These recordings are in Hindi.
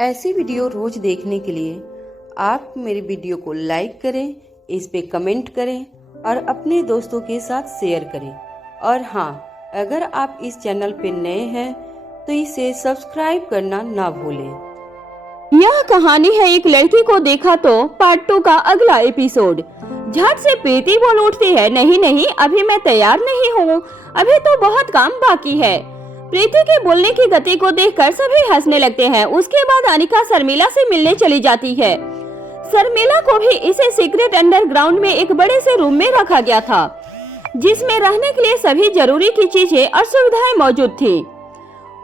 ऐसी वीडियो रोज देखने के लिए आप मेरे वीडियो को लाइक करें, इस पे कमेंट करें और अपने दोस्तों के साथ शेयर करें। और हाँ, अगर आप इस चैनल पे नए हैं तो इसे सब्सक्राइब करना ना भूलें। यह कहानी है एक लड़की को देखा तो पार्ट 2 का अगला एपिसोड। झट से प्रीति बोल उठती है, नहीं अभी मैं तैयार नहीं हूँ, अभी तो बहुत काम बाकी है। प्रीति के बोलने की गति को देखकर सभी हंसने लगते हैं। उसके बाद अनिका शर्मिला से मिलने चली जाती है। शर्मिला को भी इसे सीक्रेट अंडरग्राउंड में एक बड़े से रूम में रखा गया था, जिसमें रहने के लिए सभी जरूरी की चीजें और सुविधाएं मौजूद थी।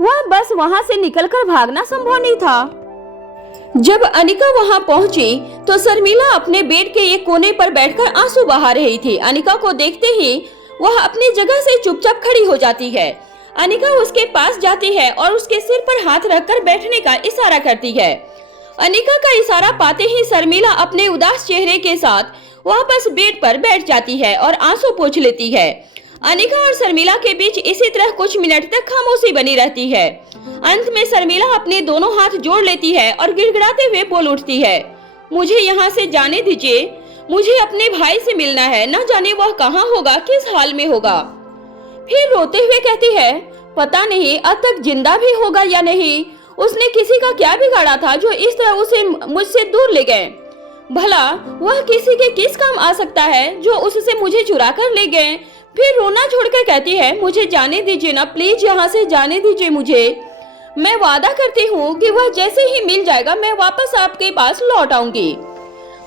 वह बस वहां से निकलकर भागना संभव नहीं था। जब अनिका वहां पहुंची तो शर्मिला अपने बेड के एक कोने पर बैठकर आंसू बहा रही थी। अनिका को देखते ही वह अपनी जगह से चुपचाप खड़ी हो जाती है। अनिका उसके पास जाती है और उसके सिर पर हाथ रखकर बैठने का इशारा करती है। अनिका का इशारा पाते ही शर्मिला अपने उदास चेहरे के साथ वापस बेड पर बैठ जाती है और आंसू पोंछ लेती है। अनिका और शर्मिला के बीच इसी तरह कुछ मिनट तक खामोशी बनी रहती है। अंत में शर्मिला अपने दोनों हाथ जोड़ लेती है और गिड़गिड़ाते हुए बोल उठती है, मुझे यहाँ से जाने दीजिए, मुझे अपने भाई से मिलना है, न जाने वह कहाँ होगा, किस हाल में होगा। फिर रोते हुए कहती है, पता नहीं अब तक जिंदा भी होगा या नहीं। उसने किसी का क्या बिगाड़ा था जो इस तरह उसे मुझसे दूर ले गए। भला वह किसी के किस काम आ सकता है जो उससे मुझे चुरा कर ले गए। फिर रोना छोड़कर कहती है, मुझे जाने दीजिए ना, प्लीज यहाँ से जाने दीजिए मुझे। मैं वादा करती हूँ कि वह जैसे ही मिल जाएगा मैं वापस आपके पास लौट आऊंगी।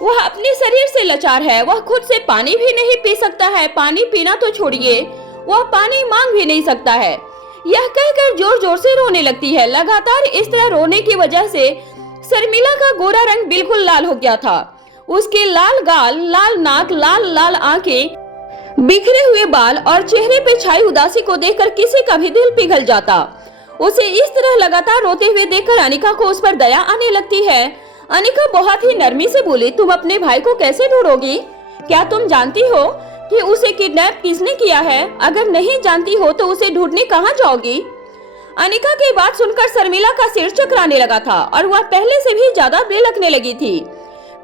वह अपने शरीर से लाचार है, वह खुद से पानी भी नहीं पी सकता है, पानी पीना तो छोड़िए, वह पानी मांग भी नहीं सकता है। यह कहकर जोर जोर से रोने लगती है। लगातार इस तरह रोने की वजह से शर्मिला का गोरा रंग बिल्कुल लाल हो गया था। उसके लाल गाल, लाल नाक, लाल आंखें, बिखरे हुए बाल और चेहरे पे छाई उदासी को देखकर किसी का भी दिल पिघल जाता। उसे इस तरह लगातार रोते हुए देखकर अनिका को उस पर दया आने लगती है। अनिका बहुत ही नरमी से बोली, तुम अपने भाई को कैसे ढूंढोगी? क्या तुम जानती हो कि उसे किडनैप किसने किया है? अगर नहीं जानती हो तो उसे ढूंढने कहाँ जाओगी? अनिका की बात सुनकर शर्मिला का सिर चकराने लगा था और वह पहले से भी ज्यादा बेलकने लगी थी।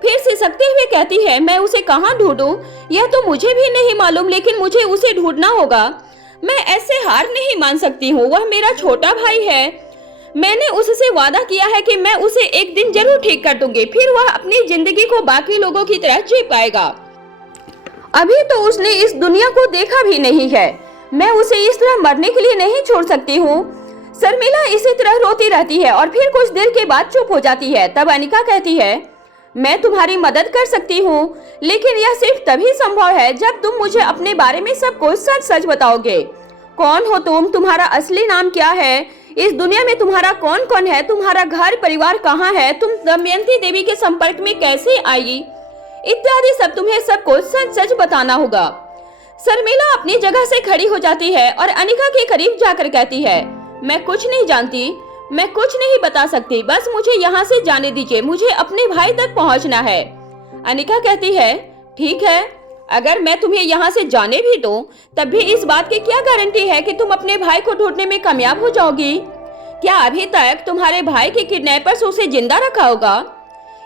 फिर सिसकते हुए कहती है, मैं उसे कहाँ ढूंढूं? यह तो मुझे भी नहीं मालूम, लेकिन मुझे उसे ढूंढना होगा। मैं ऐसे हार नहीं मान सकती हूँ, वह मेरा छोटा भाई है। मैंने उससे वादा किया है कि मैं उसे एक दिन जरूर ठीक कर दूंगी, फिर वह अपनी जिंदगी को बाकी लोगों की तरह जी पाएगा। अभी तो उसने इस दुनिया को देखा भी नहीं है, मैं उसे इस तरह मरने के लिए नहीं छोड़ सकती हूँ। शर्मिला इसी तरह रोती रहती है और फिर कुछ देर के बाद चुप हो जाती है। तब अनिका कहती है, मैं तुम्हारी मदद कर सकती हूँ, लेकिन यह सिर्फ तभी संभव है जब तुम मुझे अपने बारे में सब कुछ सच सच बताओगे। कौन हो तुम? तुम्हारा असली नाम क्या है? इस दुनिया में तुम्हारा कौन कौन है? तुम्हारा घर परिवार कहाँ है? तुम दमयंती देवी के संपर्क में कैसे आई? इत्यादि सब तुम्हें सब कुछ सच सच बताना होगा। शर्मिला अपनी जगह से खड़ी हो जाती है और अनिका के करीब जाकर कहती है, मैं कुछ नहीं जानती, मैं कुछ नहीं बता सकती, बस मुझे यहाँ से जाने दीजिए, मुझे अपने भाई तक पहुँचना है। अनिका कहती है, ठीक है, अगर मैं तुम्हें यहाँ से जाने भी दूं, तब भी इस बात की क्या गारंटी है कि तुम अपने भाई को ढूंढने में कामयाब हो जाओगी? क्या अभी तक तुम्हारे भाई के किडनैपर्स उसे जिंदा रखा होगा?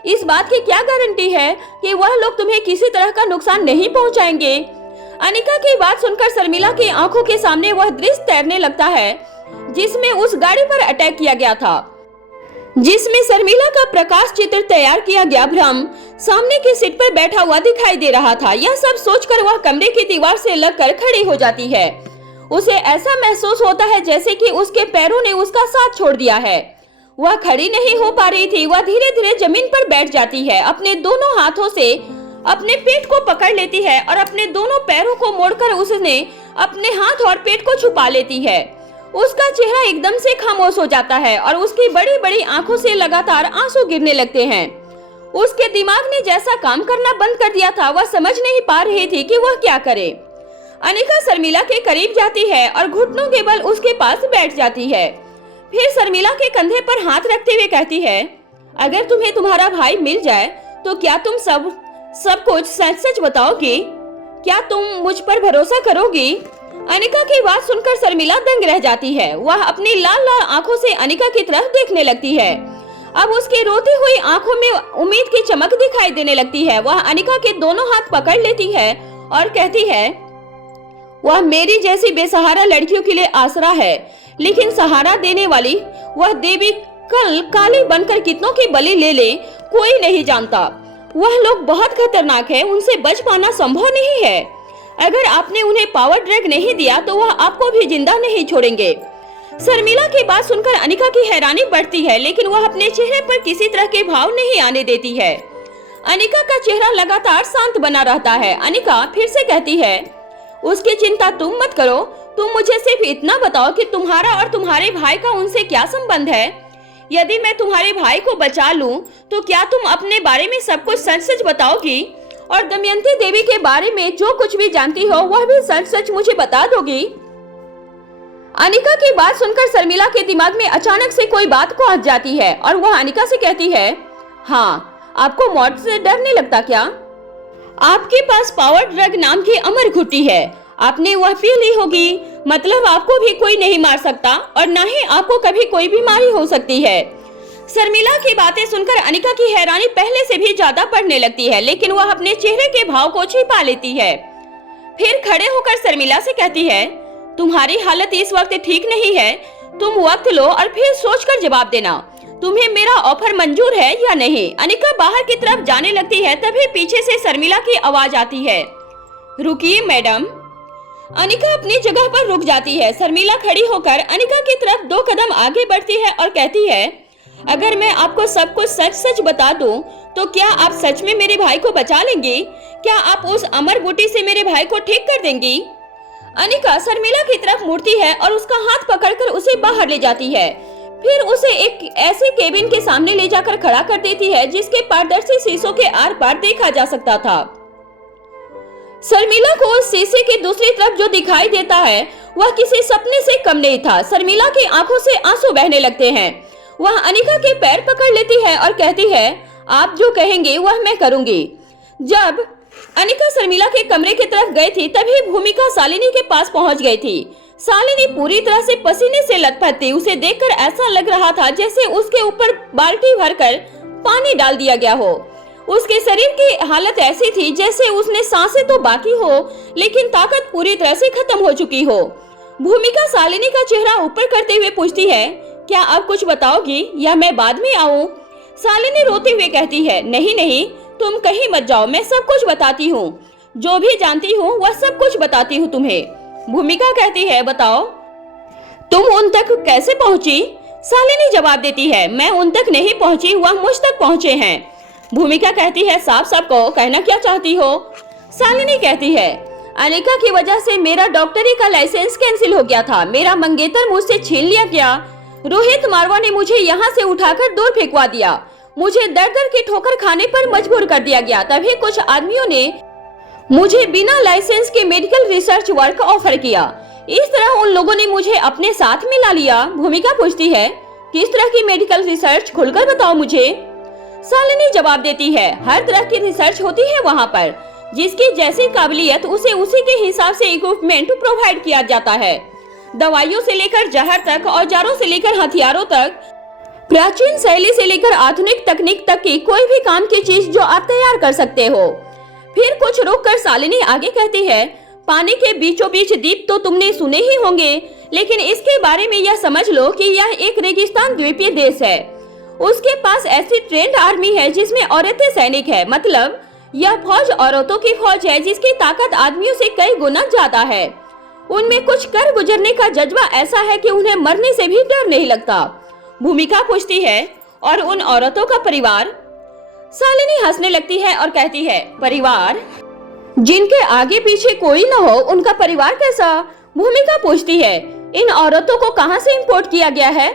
इस बात की क्या गारंटी है कि वह लोग तुम्हें किसी तरह का नुकसान नहीं पहुँचाएंगे? अनिका की बात सुनकर शर्मिला की आंखों के सामने वह दृश्य तैरने लगता है जिसमें उस गाड़ी पर अटैक किया गया था, जिसमें शर्मिला का प्रकाश चित्र तैयार किया गया भ्रम सामने की सीट पर बैठा हुआ दिखाई दे रहा था। यह सब सोचकर वह कमरे की दीवार से लगकर खड़ी हो जाती है। उसे ऐसा महसूस होता है जैसे कि उसके पैरों ने उसका साथ छोड़ दिया है। वह खड़ी नहीं हो पा रही थी, वह धीरे धीरे जमीन पर बैठ जाती है, अपने दोनों हाथों से अपने पेट को पकड़ लेती है और अपने दोनों पैरों को मोड़कर उसने अपने हाथ और पेट को छुपा लेती है। उसका चेहरा एकदम से खामोश हो जाता है और उसकी बड़ी बड़ी आंखों से लगातार आंसू गिरने लगते हैं। उसके दिमाग ने जैसा काम करना बंद कर दिया था, वह समझ नहीं पा रही थी कि वह क्या करे। अनिका शर्मिला के करीब जाती है और घुटनों के बल उसके पास बैठ जाती है। फिर शर्मिला के कंधे पर हाथ रखते हुए कहती है, अगर तुम्हें तुम्हारा भाई मिल जाए तो क्या तुम सब कुछ सच सच बताओगी? क्या तुम मुझ पर भरोसा करोगी? अनिका की बात सुनकर शर्मिला दंग रह जाती है। वह अपनी लाल लाल आंखों से अनिका की तरफ देखने लगती है। अब उसकी रोती हुई आंखों में उम्मीद की चमक दिखाई देने लगती है। वह अनिका के दोनों हाथ पकड़ लेती है और कहती है, वह मेरी जैसी बेसहारा लड़कियों के लिए आसरा है, लेकिन सहारा देने वाली वह देवी कल काली बनकर कितनों की बलि ले ले कोई नहीं जानता। वह लोग बहुत खतरनाक है, उनसे बच पाना संभव नहीं है। अगर आपने उन्हें पावर ड्रग नहीं दिया तो वह आपको भी जिंदा नहीं छोड़ेंगे। शर्मिला की बात सुनकर अनिका की हैरानी बढ़ती है, लेकिन वह अपने चेहरे पर किसी तरह के भाव नहीं आने देती है। अनिका का चेहरा लगातार शांत बना रहता है। अनिका फिर से कहती है, उसकी चिंता तुम मत करो, तुम मुझे सिर्फ इतना बताओ कि तुम्हारा और तुम्हारे भाई का उनसे क्या संबंध है। यदि मैं तुम्हारे भाई को बचा लूं, तो क्या तुम अपने बारे में सब कुछ सच सच बताओगी और दमयंती देवी के बारे में जो कुछ भी जानती हो वह भी सच सच मुझे बता दोगी। अनिका की बात सुनकर शर्मिला के दिमाग में अचानक से कोई बात को आ जाती है और वह अनिका से कहती है, हाँ, आपको मौत से डर नहीं लगता क्या? आपके पास पावर ड्रग नाम की अमर घुट्टी है, आपने वह पी ली होगी, मतलब आपको भी कोई नहीं मार सकता और न ही आपको कभी कोई बीमारी हो सकती है। शर्मिला की बातें सुनकर अनिका की हैरानी पहले से भी ज्यादा बढ़ने लगती है, लेकिन वह अपने चेहरे के भाव को छिपा लेती है। फिर खड़े होकर शर्मिला से कहती है, तुम्हारी हालत इस वक्त ठीक नहीं है, तुम वक्त लो और फिर सोचकर जवाब देना, तुम्हें मेरा ऑफर मंजूर है या नहीं। अनिका बाहर की तरफ जाने लगती है, तभी पीछे से शर्मिला की आवाज आती है, रुकिए मैडम। अनिका अपनी जगह पर रुक जाती है। शर्मिला खड़ी होकर अनिका की तरफ 2 कदम आगे बढ़ती है और कहती है, अगर मैं आपको सब कुछ सच सच बता दूं, तो क्या आप सच में मेरे भाई को बचा लेंगी? क्या आप उस अमर बूटी से मेरे भाई को ठीक कर देंगी? अनिका शर्मिला की तरफ मुड़ती है और उसका हाथ पकड़कर उसे बाहर ले जाती है। फिर उसे एक ऐसे केबिन के सामने ले जाकर खड़ा कर देती है जिसके पारदर्शी शीशों के आर पार देखा जा सकता था। शर्मिला को उस शीशे के दूसरी तरफ जो दिखाई देता है वह किसी सपने से कम नहीं था। शर्मिला की आंखों से आंसू बहने लगते हैं। वह अनिका के पैर पकड़ लेती है और कहती है, आप जो कहेंगे वह मैं करूंगी। जब अनिका शर्मिला के कमरे की तरफ गई थी, तभी भूमिका शालिनी के पास पहुंच गई थी। शालिनी पूरी तरह से पसीने से लथपथ थी। उसे देखकर ऐसा लग रहा था जैसे उसके ऊपर बाल्टी भरकर पानी डाल दिया गया हो। उसके शरीर की हालत ऐसी थी जैसे उसने सांसें तो बाकी हो, लेकिन ताकत पूरी तरह से खत्म हो चुकी हो। भूमिका शालिनी का चेहरा ऊपर करते हुए पूछती है, क्या आप कुछ बताओगी या मैं बाद में आऊं? शालिनी रोते हुए कहती है, नहीं नहीं, तुम कहीं मत जाओ, मैं सब कुछ बताती हूँ, जो भी जानती हूँ वह सब कुछ बताती हूँ तुम्हें। भूमिका कहती है, बताओ तुम उन तक कैसे पहुँची? शालिनी जवाब देती है, मैं उन तक नहीं पहुँची, वह मुझ तक पहुँचे हैं। भूमिका कहती है, साफ साफ कहो, कहना क्या चाहती हो? शालिनी कहती है, अनिका की वजह से मेरा डॉक्टरी का लाइसेंस कैंसिल हो गया था, मेरा मंगेतर मुझसे छीन लिया गया, रोहित मारवा ने मुझे यहाँ से उठाकर दूर फेंकवा दिया, मुझे दर दर की ठोकर खाने पर मजबूर कर दिया गया। तभी कुछ आदमियों ने मुझे बिना लाइसेंस के मेडिकल रिसर्च वर्क ऑफर किया। इस तरह उन लोगों ने मुझे अपने साथ मिला लिया। भूमिका पूछती है, किस तरह की मेडिकल रिसर्च, खुलकर बताओ मुझे। शालिनी जवाब देती है, हर तरह की रिसर्च होती है वहाँ पर, जिसकी जैसी काबिलियत उसे उसी के हिसाब से इक्विपमेंट प्रोवाइड किया जाता है। दवाइयों से लेकर जहर तक, औजारों से लेकर हथियारों तक, प्राचीन शैली से लेकर आधुनिक तकनीक तक की कोई भी काम की चीज जो आप तैयार कर सकते हो। फिर कुछ रुककर शालिनी आगे कहती है, पानी के बीचों बीच द्वीप तो तुमने सुने ही होंगे, लेकिन इसके बारे में यह समझ लो कि यह एक रेगिस्तान द्वीपीय देश है। उसके पास ऐसी ट्रेंड आर्मी है जिसमें औरतें सैनिक है, मतलब यह फौज औरतों की फौज है जिसकी ताकत आदमियों से कई गुना ज्यादा है। उनमें कुछ कर गुजरने का जज्बा ऐसा है कि उन्हें मरने से भी डर नहीं लगता। भूमिका पूछती है, और उन औरतों का परिवार? शालिनी हंसने लगती है और कहती है, परिवार? जिनके आगे पीछे कोई न हो उनका परिवार कैसा? भूमिका पूछती है, इन औरतों को कहां से इंपोर्ट किया गया है?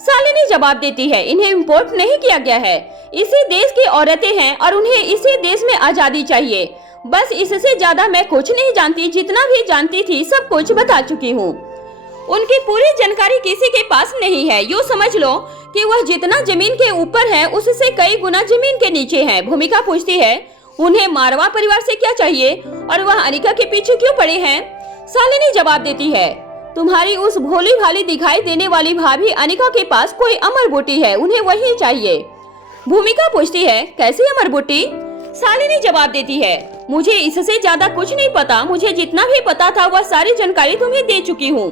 शालिनी जवाब देती है, इन्हें इंपोर्ट नहीं किया गया है, इसी देश की औरतें हैं और उन्हें इसी देश में आजादी चाहिए। बस इससे ज्यादा मैं कुछ नहीं जानती, जितना भी जानती थी सब कुछ बता चुकी हूँ। उनकी पूरी जानकारी किसी के पास नहीं है। यूँ समझ लो कि वह जितना जमीन के ऊपर है उससे कई गुना जमीन के नीचे है। भूमिका पूछती है, उन्हें मारवा परिवार से क्या चाहिए और वह अनिका के पीछे क्यों पड़े हैं? शालिनी जवाब देती है, तुम्हारी उस भोली भाली दिखाई देने वाली भाभी अनिका के पास कोई अमर बूटी है, उन्हें वही चाहिए। भूमिका पूछती है, कैसी अमर बूटी? शालिनी जवाब देती है, मुझे इससे ज्यादा कुछ नहीं पता, मुझे जितना भी पता था वह सारी जानकारी तुम्हें दे चुकी हूँ।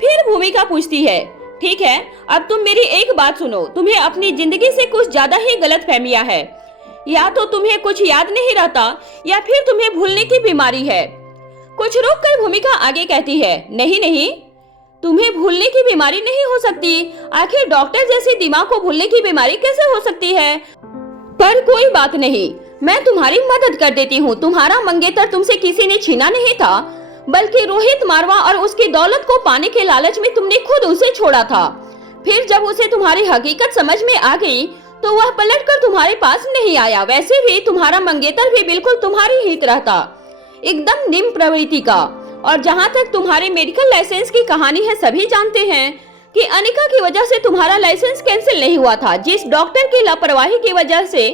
फिर भूमिका पूछती है, ठीक है, अब तुम मेरी एक बात सुनो, तुम्हें अपनी जिंदगी से कुछ ज्यादा ही गलतफहमियां है। या तो तुम्हें कुछ याद नहीं रहता या फिर तुम्हें भूलने की बीमारी है। कुछ रोक कर भूमिका आगे कहती है, नहीं नहीं, तुम्हें भूलने की बीमारी नहीं हो सकती। आखिर डॉक्टर जैसे दिमाग को भूलने की बीमारी कैसे हो सकती है? पर कोई बात नहीं, मैं तुम्हारी मदद कर देती हूँ। तुम्हारा मंगेतर तुमसे किसी ने छीना नहीं था, बल्कि रोहित मारवा और उसकी दौलत को पाने के लालच में तुमने खुद उसे छोड़ा था। फिर जब उसे तुम्हारी हकीकत समझ में आ गई तो वह पलटकर तुम्हारे पास नहीं आया। वैसे भी तुम्हारा मंगेतर भी बिल्कुल तुम्हारी ही तरह था, एकदम निम्न प्रवृत्ति का। और जहाँ तक तुम्हारे मेडिकल लाइसेंस की कहानी है, सभी जानते हैं कि अनिका की वजह से तुम्हारा लाइसेंस कैंसिल नहीं हुआ था। जिस डॉक्टर की लापरवाही की वजह से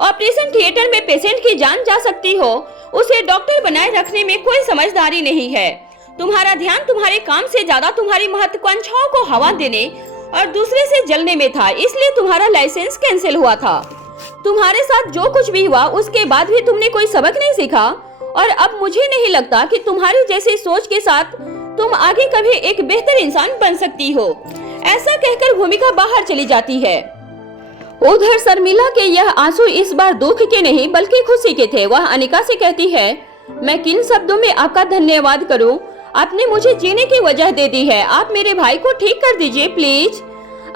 ऑपरेशन थिएटर में पेशेंट की जान जा सकती हो, उसे डॉक्टर बनाए रखने में कोई समझदारी नहीं है। तुम्हारा ध्यान तुम्हारे काम से ज्यादा तुम्हारी महत्वाकांक्षाओं को हवा देने और दूसरे से जलने में था, इसलिए तुम्हारा लाइसेंस कैंसिल हुआ था। तुम्हारे साथ जो कुछ भी हुआ उसके बाद भी तुमने कोई सबक नहीं सीखा, और अब मुझे नहीं लगता कि तुम्हारी जैसी सोच के साथ तुम आगे कभी एक बेहतर इंसान बन सकती हो। ऐसा कहकर भूमिका बाहर चली जाती है। उधर शर्मिला के यह आंसू इस बार दुख के नहीं बल्कि खुशी के थे। वह अनिका से कहती है, मैं किन शब्दों में आपका धन्यवाद करूं? आपने मुझे जीने की वजह दे दी है। आप मेरे भाई को ठीक कर दीजिए प्लीज।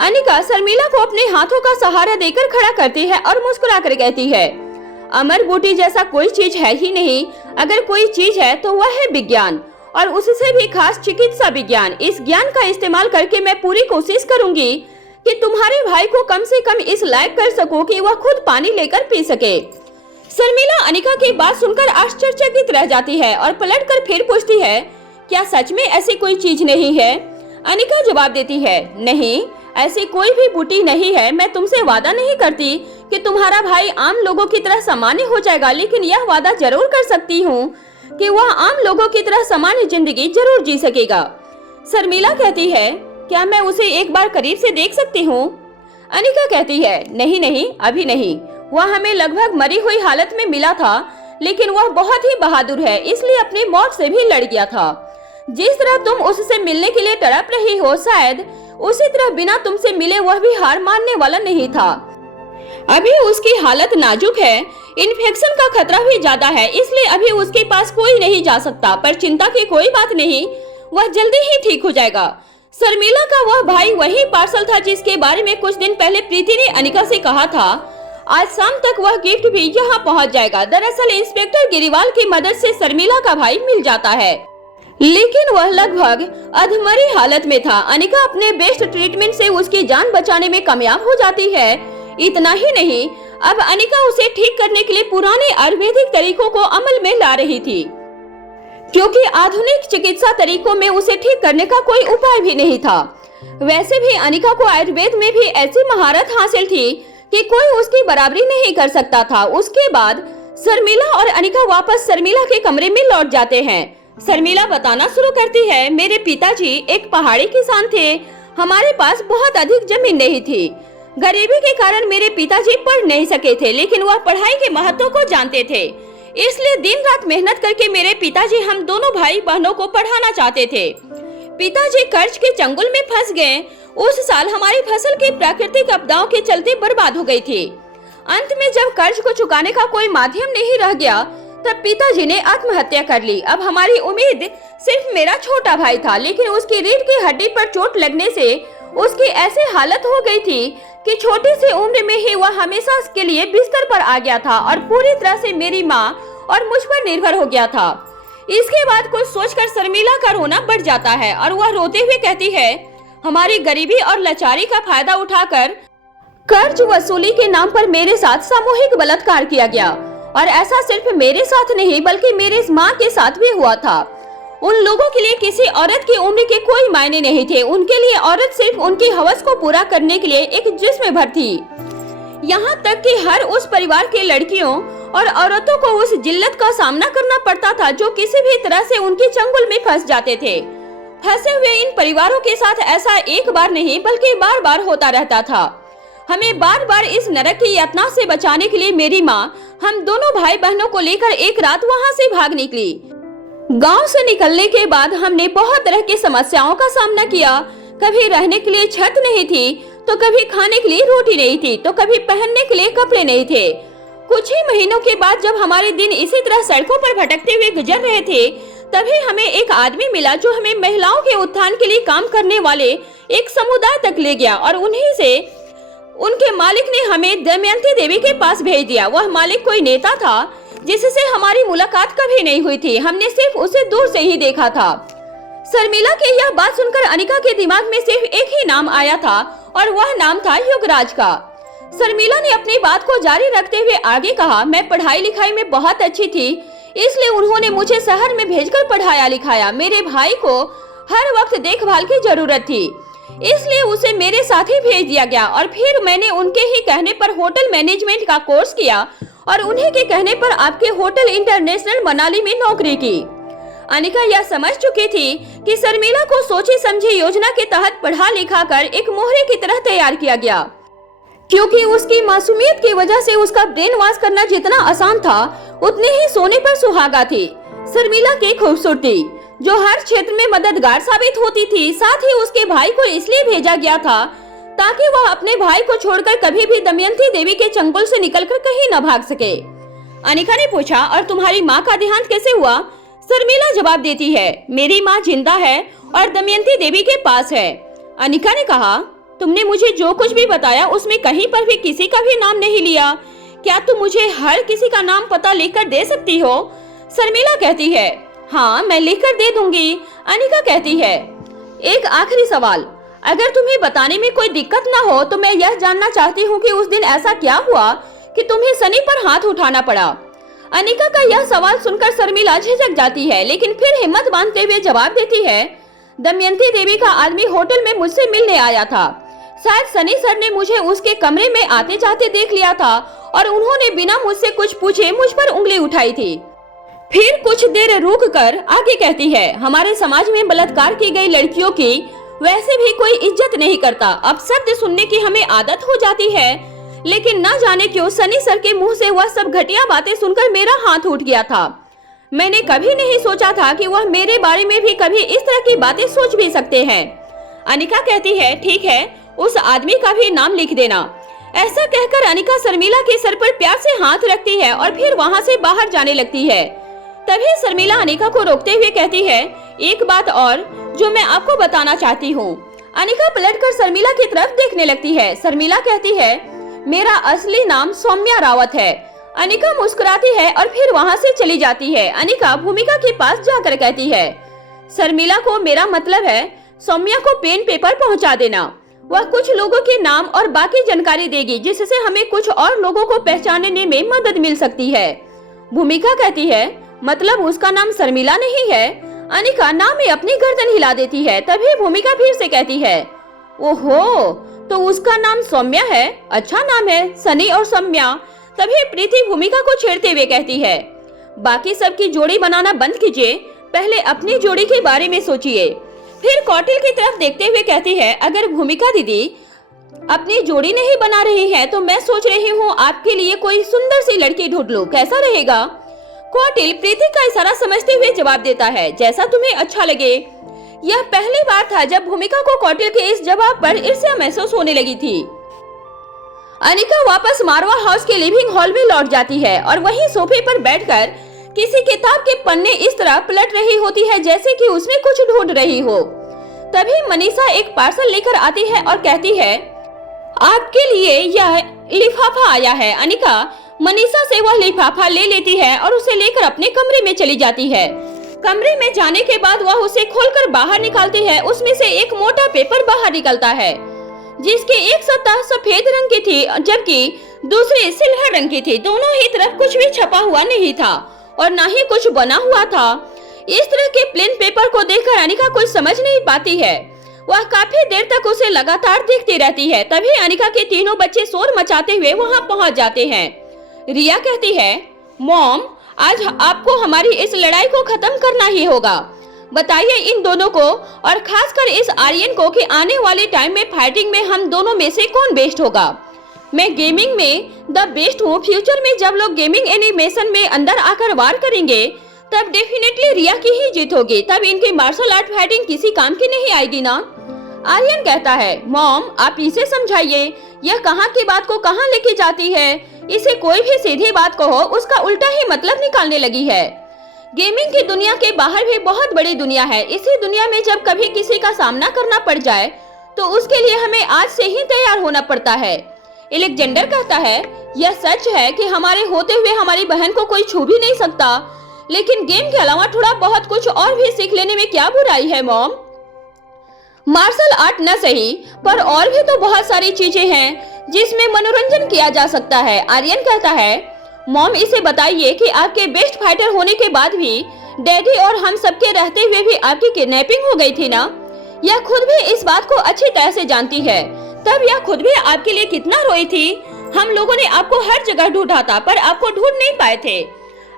अनिका शर्मिला को अपने हाथों का सहारा देकर खड़ा करती है और मुस्कुरा कर कहती है, अमर बूटी जैसा कोई चीज है ही नहीं। अगर कोई चीज है तो वह है विज्ञान, और उससे भी खास चिकित्सा विज्ञान। इस ज्ञान का इस्तेमाल करके मैं पूरी कोशिश करूंगी कि तुम्हारे भाई को कम से कम इस लायक कर सको कि वह खुद पानी लेकर पी सके। शर्मिला अनिका की बात सुनकर आश्चर्यचकित रह जाती है और पलटकर फिर पूछती है, क्या सच में ऐसी कोई चीज नहीं है? अनिका जवाब देती है, नहीं, ऐसी कोई भी बूटी नहीं है। मैं तुमसे वादा नहीं करती कि तुम्हारा भाई आम लोगों की तरह सामान्य हो जाएगा, लेकिन यह वादा जरूर कर सकती हूँ कि वह आम लोगों की तरह सामान्य जिंदगी जरूर जी सकेगा। शर्मिला कहती है, क्या मैं उसे एक बार करीब से देख सकती हूँ? अनिका कहती है, नहीं नहीं, अभी नहीं। वह हमें लगभग मरी हुई हालत में मिला था, लेकिन वह बहुत ही बहादुर है, इसलिए अपनी मौत से भी लड़ गया था। जिस तरह तुम उससे मिलने के लिए तड़प रही हो, शायद उसी तरह बिना तुमसे मिले वह भी हार मानने वाला नहीं था। अभी उसकी हालत नाजुक है, इन्फेक्शन का खतरा भी ज्यादा है, इसलिए अभी उसके पास कोई नहीं जा सकता। पर चिंता की कोई बात नहीं, वह जल्दी ही ठीक हो जाएगा। शर्मिला का वह भाई वही पार्सल था जिसके बारे में कुछ दिन पहले प्रीति ने अनिका से कहा था। आज शाम तक वह गिफ्ट भी यहाँ पहुँच जाएगा। दरअसल इंस्पेक्टर गिरिवाल की मदद से शर्मिला का भाई मिल जाता है, लेकिन वह लगभग अधमरी हालत में था। अनिका अपने बेस्ट ट्रीटमेंट से उसकी जान बचाने में कामयाब हो जाती है। इतना ही नहीं, अब अनिका उसे ठीक करने के लिए पुराने आयुर्वेदिक तरीकों को अमल में ला रही थी, क्योंकि आधुनिक चिकित्सा तरीकों में उसे ठीक करने का कोई उपाय भी नहीं था। वैसे भी अनिका को आयुर्वेद में भी ऐसी महारत हासिल थी कि कोई उसकी बराबरी नहीं कर सकता था। उसके बाद शर्मिला और अनिका वापस शर्मिला के कमरे में लौट जाते हैं। शर्मिला बताना शुरू करती है, मेरे पिताजी एक पहाड़ी किसान थे। हमारे पास बहुत अधिक जमीन नहीं थी। गरीबी के कारण मेरे पिताजी पढ़ नहीं सके थे, लेकिन वह पढ़ाई के महत्व को जानते थे। इसलिए दिन रात मेहनत करके मेरे पिताजी हम दोनों भाई बहनों को पढ़ाना चाहते थे। पिताजी कर्ज के चंगुल में फंस गए। उस साल हमारी फसल की प्राकृतिक आपदाओं के चलते बर्बाद हो गई थी। अंत में जब कर्ज को चुकाने का कोई माध्यम नहीं रह गया, तब पिताजी ने आत्महत्या कर ली। अब हमारी उम्मीद सिर्फ मेरा छोटा भाई था, लेकिन उसकी रीढ़ की हड्डी पर चोट लगने से उसकी ऐसी हालत हो गई थी कि छोटी सी उम्र में ही वह हमेशा के लिए बिस्तर पर आ गया था और पूरी तरह से मेरी माँ और मुझ पर निर्भर हो गया था। इसके बाद कुछ सोचकर शर्मिला का रोना बढ़ जाता है और वह रोते हुए कहती है, हमारी गरीबी और लाचारी का फायदा उठाकर कर्ज वसूली के नाम पर मेरे साथ सामूहिक बलात्कार किया गया, और ऐसा सिर्फ मेरे साथ नहीं बल्कि मेरी माँ के साथ भी हुआ था। उन लोगों के लिए किसी औरत की उम्र के कोई मायने नहीं थे। उनके लिए औरत सिर्फ उनकी हवस को पूरा करने के लिए एक जिस्म भर थी। यहाँ तक कि हर उस परिवार के लड़कियों और औरतों को उस जिल्लत का सामना करना पड़ता था जो किसी भी तरह से उनकी चंगुल में फंस जाते थे। फंसे हुए इन परिवारों के साथ ऐसा एक बार नहीं बल्कि बार बार होता रहता था। हमें बार बार इस नरक की यातना से बचाने के लिए मेरी माँ हम दोनों भाई बहनों को लेकर एक रात वहाँ से भाग निकली। गांव से निकलने के बाद हमने बहुत तरह की समस्याओं का सामना किया। कभी रहने के लिए छत नहीं थी, तो कभी खाने के लिए रोटी नहीं थी, तो कभी पहनने के लिए कपड़े नहीं थे। कुछ ही महीनों के बाद जब हमारे दिन इसी तरह सड़कों पर भटकते हुए गुजर रहे थे, तभी हमें एक आदमी मिला जो हमें महिलाओं के उत्थान के लिए काम करने वाले एक समुदाय तक ले गया और उन्हीं से उनके मालिक ने हमें दमयंती देवी के पास भेज दिया। वह मालिक कोई नेता था जिससे हमारी मुलाकात कभी नहीं हुई थी, हमने सिर्फ उसे दूर से ही देखा था। शर्मिला की यह बात सुनकर अनिका के दिमाग में सिर्फ एक ही नाम आया था और वह नाम था युगराज का। शर्मिला ने अपनी बात को जारी रखते हुए आगे कहा, मैं पढ़ाई लिखाई में बहुत अच्छी थी, इसलिए उन्होंने मुझे शहर में भेजकर पढ़ाया लिखाया। मेरे भाई को हर वक्त देखभाल की जरूरत थी, इसलिए उसे मेरे साथ ही भेज दिया गया और फिर मैंने उनके ही कहने पर होटल मैनेजमेंट का कोर्स किया और उन्हीं के कहने पर आपके होटल इंटरनेशनल मनाली में नौकरी की। अनिका यह समझ चुकी थी कि शर्मिला को सोची समझी योजना के तहत पढ़ा लिखा कर एक मोहरे की तरह तैयार किया गया, क्योंकि उसकी मासूमियत की वजह से उसका ब्रेन वॉश करना जितना आसान था उतने ही सोने पर सुहागा थी। शर्मिला की खूबसूरती जो हर क्षेत्र में मददगार साबित होती थी, साथ ही उसके भाई को इसलिए भेजा गया था ताकि वह अपने भाई को छोड़कर कभी भी दमयंती देवी के चंगुल से निकलकर कहीं न भाग सके। अनिका ने पूछा, और तुम्हारी माँ का देहांत कैसे हुआ? शर्मिला जवाब देती है, मेरी माँ जिंदा है और दमयंती देवी के पास है। अनिका ने कहा, तुमने मुझे जो कुछ भी बताया उसमें कहीं पर भी किसी का भी नाम नहीं लिया, क्या तुम मुझे हर किसी का नाम पता लिखकर दे सकती हो? शर्मिला कहती है, हाँ मैं लिखकर दे दूंगी। अनिका कहती है, एक आखिरी सवाल, अगर तुम्हें बताने में कोई दिक्कत ना हो तो मैं यह जानना चाहती हूँ कि उस दिन ऐसा क्या हुआ कि तुम्हें सनी पर हाथ उठाना पड़ा? अनिका का यह सवाल सुनकर शर्मिला झिझक जाती है, लेकिन फिर हिम्मत बांधते हुए जवाब देती है, दमयंती देवी का आदमी होटल में मुझसे मिलने आया था। शायद सनी सर ने मुझे उसके कमरे में आते जाते देख लिया था और उन्होंने बिना मुझसे कुछ पूछे मुझ पर उंगली उठाई थी। फिर कुछ देर रुक कर आगे कहती है, हमारे समाज में बलात्कार की गई लड़कियों की वैसे भी कोई इज्जत नहीं करता। अब शब्द सुनने की हमें आदत हो जाती है, लेकिन न जाने क्यों सनी सर के मुंह से वह सब घटिया बातें सुनकर मेरा हाथ उठ गया था। मैंने कभी नहीं सोचा था कि वह मेरे बारे में भी कभी इस तरह की बातें सोच भी सकते हैं। अनिका कहती है, ठीक है, उस आदमी का भी नाम लिख देना। ऐसा कहकर अनिका शर्मिला के सर पर प्यार से हाथ रखती है और फिर वहाँ से बाहर जाने लगती है। तभी शर्मिला अनिका को रोकते हुए कहती है, एक बात और जो मैं आपको बताना चाहती हूँ। अनिका पलटकर शर्मिला की तरफ देखने लगती है। शर्मिला कहती है, मेरा असली नाम सौम्या रावत है। अनिका मुस्कुराती है और फिर वहाँ से चली जाती है। अनिका भूमिका के पास जाकर कहती है, शर्मिला को मेरा मतलब है सौम्या को पेन पेपर पहुँचा देना। वह कुछ लोगों के नाम और बाकी जानकारी देगी जिससे हमें कुछ और लोगों को पहचानने में मदद मिल सकती है। भूमिका कहती है, मतलब उसका नाम शर्मिला नहीं है? अनिका नाम में अपनी गर्दन हिला देती है। तभी भूमिका फिर से कहती है, ओहो, तो उसका नाम सौम्या है, अच्छा नाम है, सनी और सौम्या। तभी प्रीति भूमिका को छेड़ते हुए कहती है, बाकी सबकी जोड़ी बनाना बंद कीजिए, पहले अपनी जोड़ी के बारे में सोचिए। फिर कौटिल की तरफ देखते हुए कहती है, अगर भूमिका दीदी अपनी जोड़ी नहीं बना रही है तो मैं सोच रही हूँ आपके लिए कोई सुंदर सी लड़की ढूंढ लूं, कैसा रहेगा? कौटिल प्रीति का इशारा समझते हुए जवाब देता है, जैसा तुम्हें अच्छा लगे। यह पहली बार था जब भूमिका को कौटिल के इस जवाब पर ईर्ष्या महसूस होने लगी थी। अनिका वापस मारवा हाउस के लिविंग हॉल में लौट जाती है और वहीं सोफे पर बैठकर किसी किताब के पन्ने इस तरह पलट रही होती है जैसे कि उसमें कुछ ढूंढ रही हो। तभी मनीषा एक पार्सल लेकर आती है और कहती है, आपके लिए यह लिफाफा आया है। अनिका मनीषा से वह लिफाफा ले लेती है और उसे लेकर अपने कमरे में चली जाती है। कमरे में जाने के बाद वह उसे खोलकर बाहर निकालती है। उसमें से एक मोटा पेपर बाहर निकलता है जिसकी एक सतह सफेद रंग की थी जबकि दूसरी सिल्वर रंग की थी। दोनों ही तरफ कुछ भी छपा हुआ नहीं था और न ही कुछ बना हुआ था। इस तरह के प्लेन पेपर को देखकर अनिका कुछ समझ नहीं पाती है। वह काफी देर तक उसे लगातार देखती रहती है। तभी अनिका के तीनों बच्चे शोर मचाते हुए वहां पहुंच जाते हैं। रिया कहती है, मॉम, आज आपको हमारी इस लड़ाई को खत्म करना ही होगा। बताइए इन दोनों को और खासकर इस आर्यन को कि आने वाले टाइम में फाइटिंग में हम दोनों में से कौन बेस्ट होगा। मैं गेमिंग में द बेस्ट हूँ। फ्यूचर में जब लोग गेमिंग एनिमेशन में अंदर आकर वार करेंगे तब डेफिनेटली रिया की ही जीत होगी। तब इनकी मार्शल आर्ट फाइटिंग किसी काम की नहीं आएगी ना। आर्यन कहता है, मॉम आप इसे समझाइए, यह कहाँ की बात को कहाँ लेके जाती है। इसे कोई भी सीधी बात कहो उसका उल्टा ही मतलब निकालने लगी है। गेमिंग की दुनिया के बाहर भी बहुत बड़ी दुनिया है। इसी दुनिया में जब कभी किसी का सामना करना पड़ जाए तो उसके लिए हमें आज से ही तैयार होना पड़ता है। एलेक्जेंडर कहता है, यह सच है कि हमारे होते हुए हमारी बहन को कोई छू भी नहीं सकता, लेकिन गेम के अलावा थोड़ा बहुत कुछ और भी सीख लेने में क्या बुराई है मॉम। मार्शल आर्ट न सही पर और भी तो बहुत सारी चीजें हैं जिसमें मनोरंजन किया जा सकता है। आर्यन कहता है, मॉम इसे बताइए कि आपके बेस्ट फाइटर होने के बाद भी डैडी और हम सबके रहते हुए भी आपकी किडनैपिंग हो गई थी ना। यह खुद भी इस बात को अच्छी तरह से जानती है। तब यह खुद भी आपके लिए कितना रोई थी। हम लोगों ने आपको हर जगह ढूंढा था पर आपको ढूंढ नहीं पाए थे।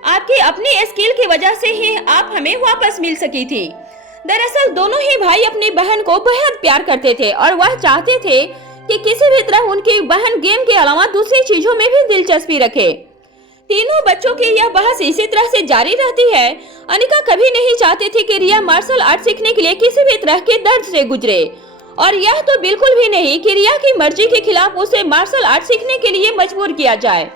आपकी अपनी स्किल की वजह से ही आप हमें वापस मिल सकी थी। दरअसल दोनों ही भाई अपनी बहन को बेहद प्यार करते थे और वह चाहते थे कि किसी भी तरह उनकी बहन गेम के अलावा दूसरी चीजों में भी दिलचस्पी रखे। तीनों बच्चों की यह बहस इसी तरह से जारी रहती है। अनिका कभी नहीं चाहती थी कि रिया मार्शल आर्ट सीखने के लिए किसी भी तरह के दर्द से गुजरे, और यह तो बिल्कुल भी नहीं कि रिया की मर्जी के खिलाफ उसे मार्शल आर्ट सीखने के लिए मजबूर किया जाए।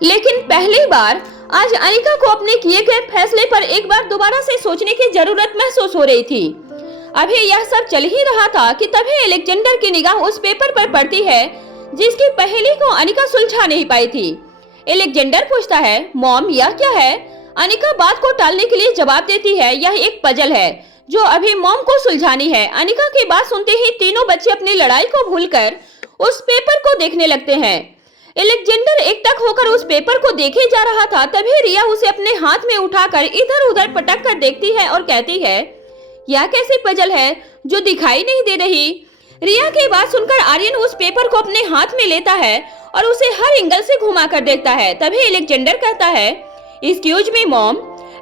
लेकिन पहली बार आज अनिका को अपने किए गए फैसले पर एक बार दोबारा से सोचने की जरूरत महसूस हो रही थी। अभी यह सब चल ही रहा था कि तभी एलेक्जेंडर की निगाह उस पेपर पर पड़ती है जिसकी पहेली को अनिका सुलझा नहीं पाई थी। एलेक्जेंडर पूछता है, मॉम यह क्या है। अनिका बात को टालने के लिए जवाब देती है, यह एक पजल है जो अभी मॉम को सुलझानी है। अनिका की बात सुनते ही तीनों बच्चे अपनी लड़ाई को भूलकर उस पेपर को देखने लगते हैं। एलेक्जेंडर एकटक होकर उस पेपर को देखे जा रहा था, तभी रिया उसे अपने हाथ में उठाकर इधर उधर पटक कर देखती है और कहती है, यह कैसी पजल है जो दिखाई नहीं दे रही। रिया की बात सुनकर आर्यन उस पेपर को अपने हाथ में लेता है और उसे हर एंगल से घुमा कर देखता है। तभी एलेक्जेंडर कहता है, एक्सक्यूज मी मॉम।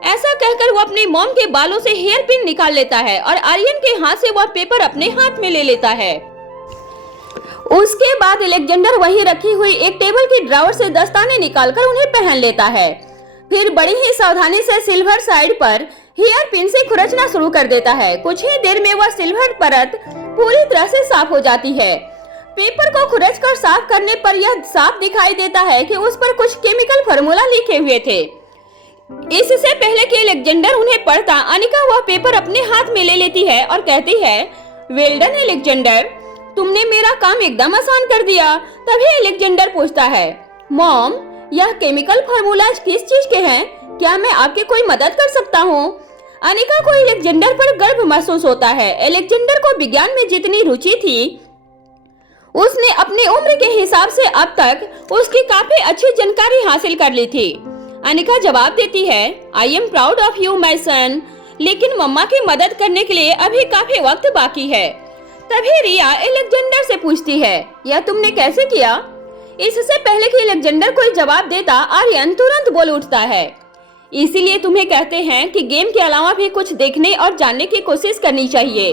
ऐसा कहकर वो अपनी मॉम के बालों से हेयर पिन निकाल लेता है और आर्यन के हाथ से वह पेपर अपने हाथ में ले लेता है। उसके बाद एलेक्जेंडर वहीं रखी हुई एक टेबल की ड्रॉवर से दस्ताने निकालकर उन्हें पहन लेता है। फिर बड़ी ही सावधानी से सिल्वर साइड पर हेयर पिन से खुरचना शुरू कर देता है। कुछ ही देर में वह सिल्वर परत पूरी तरह से साफ हो जाती है। पेपर को खुरच कर साफ करने पर यह साफ दिखाई देता है कि उस पर कुछ केमिकल फार्मूला लिखे हुए थे। इससे पहले कि एलेक्जेंडर उन्हें पढ़ता, अनिका वह पेपर अपने हाथ में ले लेती है और कहती है, वेल डन एलेक्जेंडर, तुमने मेरा काम एकदम आसान कर दिया। तभी एलेक्जेंडर पूछता है, मॉम यह केमिकल फार्मूला किस चीज के हैं? क्या मैं आपकी कोई मदद कर सकता हूँ? अनिका को एलेक्जेंडर पर गर्व महसूस होता है। एलेक्जेंडर को विज्ञान में जितनी रुचि थी उसने अपनी उम्र के हिसाब से अब तक उसकी काफी अच्छी जानकारी हासिल कर ली थी। अनिका जवाब देती है, I am proud of you my son, लेकिन मम्मा की मदद करने के लिए अभी काफी वक्त बाकी है। तभी रिया एलेक्जेंडर से पूछती है, यह तुमने कैसे किया? इससे पहले कि एलेक्जेंडर कोई जवाब देता, आर्यन तुरंत बोल उठता है, इसीलिए तुम्हें कहते हैं कि गेम के अलावा भी कुछ देखने और जानने की कोशिश करनी चाहिए।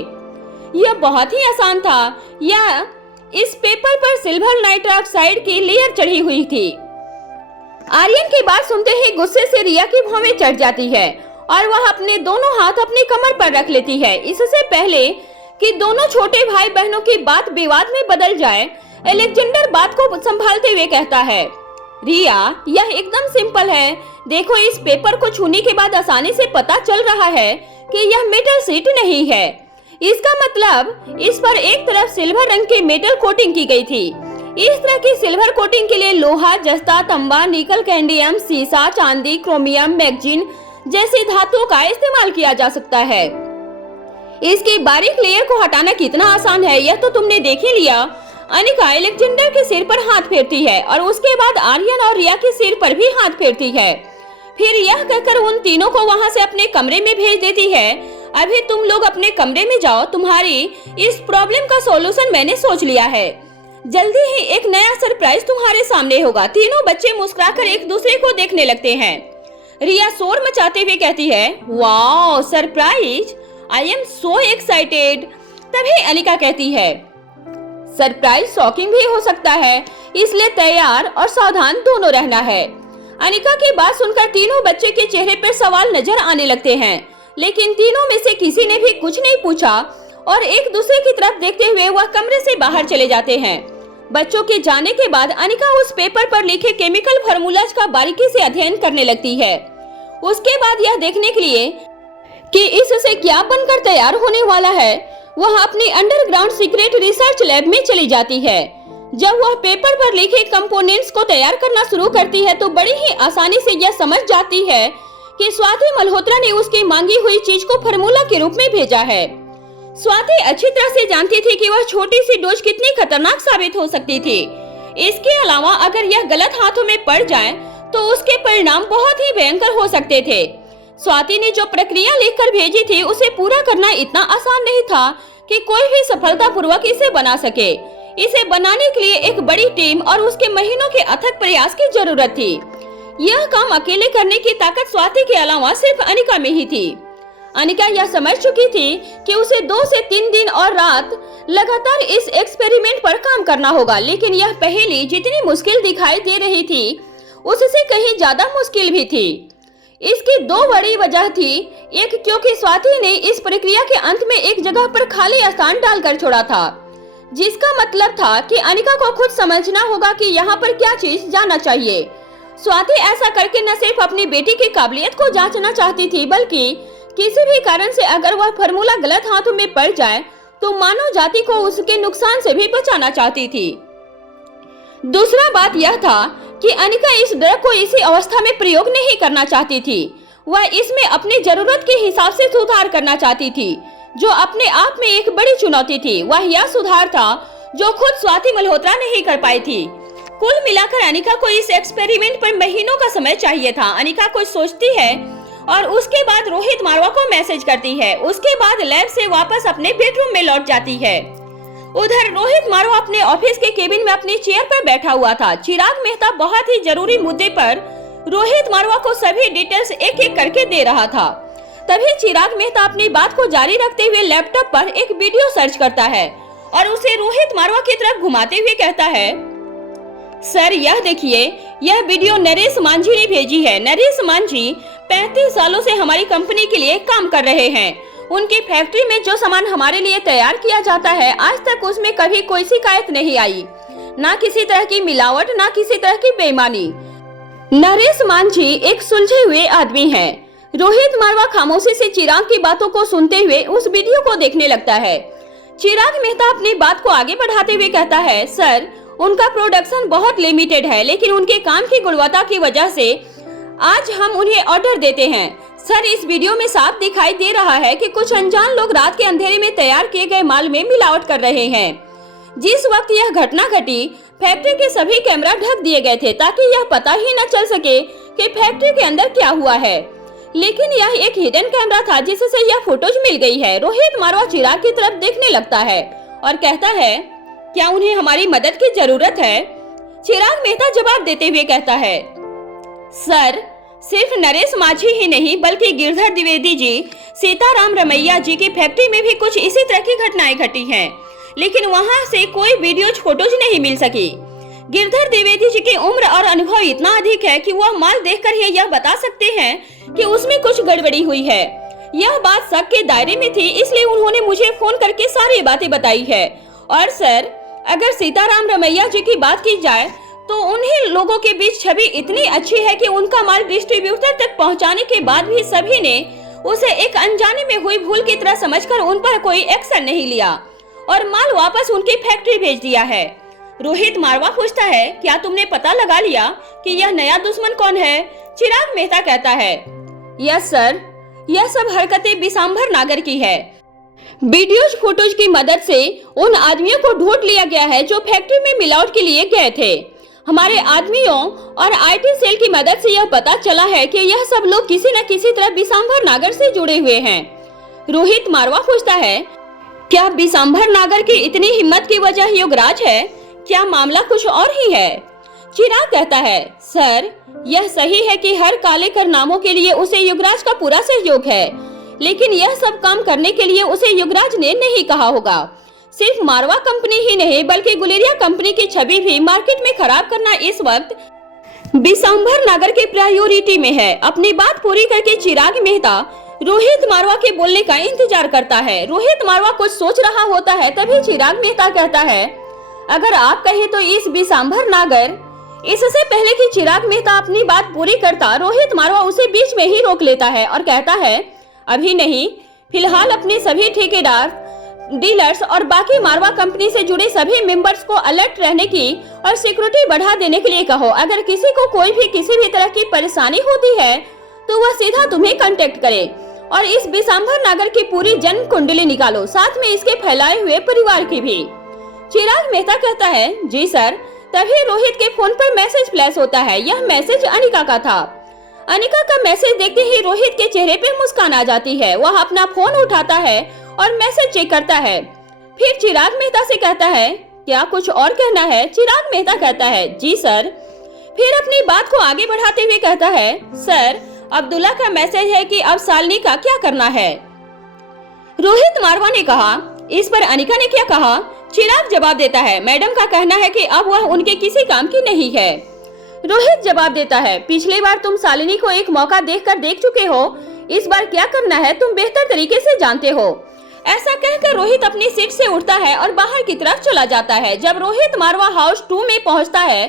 यह बहुत ही आसान था। यह इस पेपर पर सिल्वर नाइट्रोक्साइड की लेयर चढ़ी हुई थी। आर्यन की बात सुनते ही गुस्से से रिया की भौवें चढ़ जाती है और वह अपने दोनों हाथ अपनी कमर पर रख लेती है। इससे पहले कि दोनों छोटे भाई बहनों की बात विवाद में बदल जाए, एलेक्जेंडर बात को संभालते हुए कहता है, रिया यह एकदम सिंपल है। देखो, इस पेपर को छूने के बाद आसानी से पता चल रहा है कि यह मेटल शीट नहीं है। इसका मतलब इस पर एक तरफ सिल्वर रंग की मेटल कोटिंग की गई थी। इस तरह की सिल्वर कोटिंग के लिए लोहा, जस्ता, तांबा, निकल, कैडमियम, सीसा, चांदी, क्रोमियम, मैग्नीशियम जैसी धातुओं का इस्तेमाल किया जा सकता है। इसकी बारीक लेयर को हटाना कितना आसान है यह तो तुमने देख ही लिया। अनिका एलेक्जेंडर के सिर पर हाथ फेरती है और उसके बाद आर्यन और रिया के सिर पर भी हाथ फेरती है। फिर यह कहकर उन तीनों को वहां से अपने कमरे में भेज देती है, अभी तुम लोग अपने कमरे में जाओ, तुम्हारी इस प्रॉब्लम का सॉल्यूशन मैंने सोच लिया है। जल्दी ही एक नया सरप्राइज तुम्हारे सामने होगा। तीनों बच्चे मुस्कुराकर एक दूसरे को देखने लगते हैं। रिया शोर मचाते हुए कहती है, wow surprise, I am so excited. तभी अनिका कहती है, सरप्राइज शॉकिंग भी हो सकता है, इसलिए तैयार और सावधान दोनों रहना है। अनिका की बात सुनकर तीनों बच्चे के चेहरे पर सवाल नजर आने लगते हैं, लेकिन तीनों में से किसी ने भी कुछ नहीं पूछा और एक दूसरे की तरफ देखते हुए वह कमरे से बाहर चले जाते हैं। बच्चों के जाने के बाद अनिका उस पेपर पर लिखे केमिकल फार्मूलाज का बारीकी से अध्ययन करने लगती है। उसके बाद यह देखने के लिए कि इससे क्या बनकर तैयार होने वाला है, वह अपनी अंडरग्राउंड सीक्रेट रिसर्च लैब में चली जाती है। जब वह पेपर पर लिखे कंपोनेंट्स को तैयार करना शुरू करती है तो बड़ी ही आसानी से यह समझ जाती है कि स्वाति मल्होत्रा ने उसकी मांगी हुई चीज को फार्मूला के रूप में भेजा है। स्वाति अच्छी तरह से जानती थी कि वह छोटी सी डोज कितनी खतरनाक साबित हो सकती थी। इसके अलावा अगर यह गलत हाथों में पड़ जाए तो उसके परिणाम बहुत ही भयंकर हो सकते थे। स्वाति ने जो प्रक्रिया लिखकर भेजी थी उसे पूरा करना इतना आसान नहीं था कि कोई भी सफलतापूर्वक इसे बना सके। इसे बनाने के लिए एक बड़ी टीम और उसके महीनों के अथक प्रयास की जरूरत थी। यह काम अकेले करने की ताकत स्वाति के अलावा सिर्फ अनिका में ही थी। अनिका यह समझ चुकी थी कि उसे 2 से 3 दिन और रात लगातार इस एक्सपेरिमेंट पर काम करना होगा, लेकिन यह पहेली जितनी मुश्किल दिखाई दे रही थी उससे कहीं ज्यादा मुश्किल भी थी। इसकी 2 बड़ी वजह थी। एक, क्योंकि स्वाति ने इस प्रक्रिया के अंत में एक जगह पर खाली स्थान डालकर छोड़ा था, जिसका मतलब था कि अनिका को खुद समझना होगा कि यहाँ पर क्या चीज जाना चाहिए। स्वाति ऐसा करके न सिर्फ अपनी बेटी की काबिलियत को जांचना चाहती थी, बल्कि किसी भी कारण से अगर वह फार्मूला गलत हाथों में पड़ जाए तो मानव जाति को उसके नुकसान से भी बचाना चाहती थी। दूसरा बात यह था कि अनिका इस ड्रग को इसी अवस्था में प्रयोग नहीं करना चाहती थी। वह इसमें अपनी जरूरत के हिसाब से सुधार करना चाहती थी, जो अपने आप में एक बड़ी चुनौती थी। वह यह सुधार था जो खुद स्वाति मल्होत्रा नहीं कर पाई थी। कुल मिलाकर अनिका को इस एक्सपेरिमेंट पर महीनों का समय चाहिए था। अनिका कुछ सोचती है और उसके बाद रोहित मारवा को मैसेज करती है। उसके बाद लैब से वापस अपने बेडरूम में लौट जाती है। उधर रोहित मारवा अपने ऑफिस के केबिन में अपनी चेयर पर बैठा हुआ था। चिराग मेहता बहुत ही जरूरी मुद्दे पर रोहित मारवा को सभी डिटेल्स एक एक करके दे रहा था। तभी चिराग मेहता अपनी बात को जारी रखते हुए लैपटॉप पर एक वीडियो सर्च करता है और उसे रोहित मारवा की तरफ घुमाते हुए कहता है, सर यह देखिए, यह वीडियो नरेश मांझी ने भेजी है। नरेश मांझी 35 सालों से हमारी कंपनी के लिए काम कर रहे हैं। उनकी फैक्ट्री में जो सामान हमारे लिए तैयार किया जाता है, आज तक उसमें कभी कोई शिकायत नहीं आई, ना किसी तरह की मिलावट, ना किसी तरह की बेईमानी। नरेश मांझी एक सुलझे हुए आदमी हैं। रोहित मारवा खामोशी से चिराग की बातों को सुनते हुए उस वीडियो को देखने लगता है। चिराग मेहता अपनी बात को आगे बढ़ाते हुए कहता है, सर उनका प्रोडक्शन बहुत लिमिटेड है, लेकिन उनके काम की गुणवत्ता की वजह से आज हम उन्हें ऑर्डर देते हैं। सर इस वीडियो में साफ दिखाई दे रहा है कि कुछ अनजान लोग रात के अंधेरे में तैयार किए गए माल में मिलावट कर रहे हैं। जिस वक्त यह घटना घटी, फैक्ट्री के सभी कैमरा ढक दिए गए थे ताकि यह पता ही न चल सके कि फैक्ट्री के अंदर क्या हुआ है। लेकिन यह एक हिडन कैमरा था जिससे यह फोटोज मिल गई है। रोहित मारवा चिराग की तरफ देखने लगता है और कहता है, क्या उन्हें हमारी मदद की जरूरत है? चिराग मेहता जवाब देते हुए कहता है, सर सिर्फ नरेश मांझी ही नहीं बल्कि गिरधर द्विवेदी जी, सीताराम रमैया जी की फैक्ट्री में भी कुछ इसी तरह की घटनाएं घटी हैं, लेकिन वहां से कोई वीडियोज फोटोज नहीं मिल सकी। गिरधर द्विवेदी जी की उम्र और अनुभव इतना अधिक है कि वह माल देखकर ही यह बता सकते हैं कि उसमें कुछ गड़बड़ी हुई है। यह बात शक के दायरे में थी, इसलिए उन्होंने मुझे फोन करके सारी बातें बताई है। और सर अगर सीताराम रमैया जी की बात की जाए तो उन्हीं लोगों के बीच छवि इतनी अच्छी है कि उनका माल डिस्ट्रीब्यूटर तक पहुंचाने के बाद भी सभी ने उसे एक अनजाने में हुई भूल की तरह समझकर उन पर कोई एक्शन नहीं लिया और माल वापस उनकी फैक्ट्री भेज दिया है। रोहित मारवा पूछता है, क्या तुमने पता लगा लिया कि यह नया दुश्मन कौन है? चिराग मेहता कहता है, यस सर, यह सब हरकतें बिसाम्भर नागर की है। वीडियोज फोटोज की मदद से उन आदमियों को ढूंढ लिया गया है जो फैक्ट्री में मिलावट के लिए गए थे। हमारे आदमियों और आईटी सेल की मदद से यह पता चला है कि यह सब लोग किसी न किसी तरह बिसाम्भर नागर से जुड़े हुए हैं। रोहित मारवा पूछता है, क्या बिसाम्भर नागर की इतनी हिम्मत की वजह योगराज है? क्या मामला कुछ और ही है? चिराग कहता है, सर यह सही है कि हर काले कारनामों के लिए उसे युवराज का पूरा सहयोग है, लेकिन यह सब काम करने के लिए उसे युवराज ने नहीं कहा होगा। सिर्फ मारवा कंपनी ही नहीं बल्कि गुलेरिया कंपनी की छवि भी मार्केट में खराब करना इस वक्त बिशंबर नगर के प्रायोरिटी में है। अपनी बात पूरी करके चिराग मेहता रोहित मारवा के बोलने का इंतजार करता है। रोहित मारवा कुछ सोच रहा होता है, तभी चिराग मेहता कहता है, अगर आप कहे तो इस बिशंबर नगर। इससे पहले कि चिराग मेहता अपनी बात पूरी करता, रोहित मारवा उसे बीच में ही रोक लेता है और कहता है, अभी नहीं, फिलहाल अपने सभी ठेकेदार, डीलर्स और बाकी मारवा कंपनी से जुड़े सभी मेंबर्स को अलर्ट रहने की और सिक्योरिटी बढ़ा देने के लिए कहो। अगर किसी को कोई भी किसी भी तरह की परेशानी होती है तो वह सीधा तुम्हें कांटेक्ट करे और इस बिशंबर नगर की पूरी जन कुंडली निकालो, साथ में इसके फैलाए हुए परिवार की भी। चिराग मेहता कहता है, जी सर। तभी रोहित के फोन पर मैसेज फ्लैश होता है। यह मैसेज अनिका का था। अनिका का मैसेज देखते ही रोहित के चेहरे पे मुस्कान आ जाती है। वह अपना फोन उठाता है और मैसेज चेक करता है। फिर चिराग मेहता से कहता है, क्या कुछ और कहना है? चिराग मेहता कहता है, जी सर। फिर अपनी बात को आगे बढ़ाते हुए कहता है, सर अब्दुल्ला का मैसेज है कि अब शालिनी का क्या करना है। रोहित मारवा ने कहा। इस पर अनिका ने क्या कहा? चिराग जवाब देता है, मैडम का कहना है कि अब वह उनके किसी काम की नहीं है। रोहित जवाब देता है, पिछली बार तुम शालिनी को एक मौका देखकर देख चुके हो, इस बार क्या करना है तुम बेहतर तरीके से जानते हो। ऐसा कहकर रोहित अपनी सीट से उठता है और बाहर की तरफ चला जाता है। जब रोहित मारवा हाउस 2 में पहुंचता है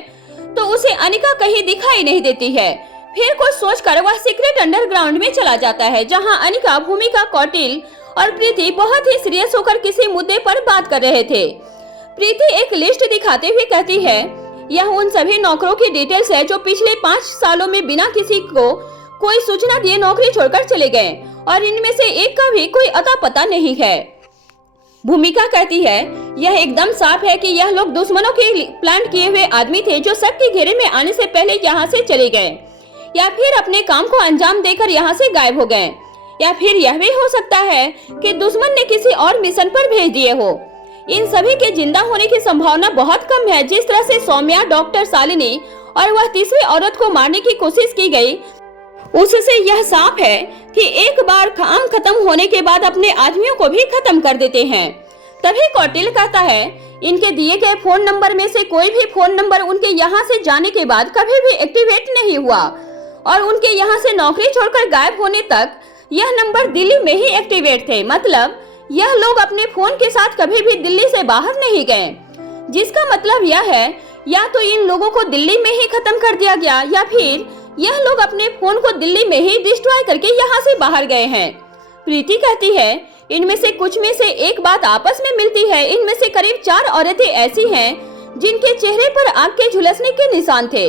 तो उसे अनिका कहीं दिखाई नहीं देती है। फिर कुछ सोचकर वह सीक्रेट अंडरग्राउंड में चला जाता है, जहां अनिका, भूमिका, कौटिल और प्रीति बहुत ही सीरियस होकर किसी मुद्दे पर बात कर रहे थे। प्रीति एक लिस्ट दिखाते हुए कहती है, यह उन सभी नौकरों की डिटेल्स है जो पिछले 5 सालों में बिना किसी को कोई सूचना दिए नौकरी छोड़कर चले गए और इनमें से एक का भी कोई अता पता नहीं है। भूमिका कहती है, यह एकदम साफ है कि यह लोग दुश्मनों के प्लान किए हुए आदमी थे जो शक के घेरे में आने से पहले यहाँ से चले गए या फिर अपने काम को अंजाम देकर यहाँ से गायब हो गए, या फिर यह भी हो सकता है कि दुश्मन ने किसी और मिशन पर भेज दिए हो। इन सभी के जिंदा होने की संभावना बहुत कम है। जिस तरह से सौम्या, डॉक्टर शालिनी और वह तीसरी औरत को मारने की कोशिश की गई, उससे यह साफ है कि एक बार काम खत्म होने के बाद अपने आदमियों को भी खत्म कर देते हैं। तभी कौटिल कहता है, इनके दिए गए फोन नंबर में से कोई भी फोन नंबर उनके यहाँ से जाने के बाद कभी भी एक्टिवेट नहीं हुआ और उनके यहाँ से नौकरी छोड़कर गायब होने तक यह नंबर दिल्ली में ही एक्टिवेट थे। मतलब यह लोग अपने फोन के साथ कभी भी दिल्ली से बाहर नहीं गए, जिसका मतलब यह है या तो इन लोगों को दिल्ली में ही खत्म कर दिया गया या फिर यह लोग अपने फोन को दिल्ली में ही डिस्ट्रॉय करके यहाँ से बाहर गए हैं। प्रीति कहती है, इनमें से कुछ में से एक बात आपस में मिलती है। इनमें से करीब 4 औरतें ऐसी हैं जिनके चेहरे पर आग के झुलसने के निशान थे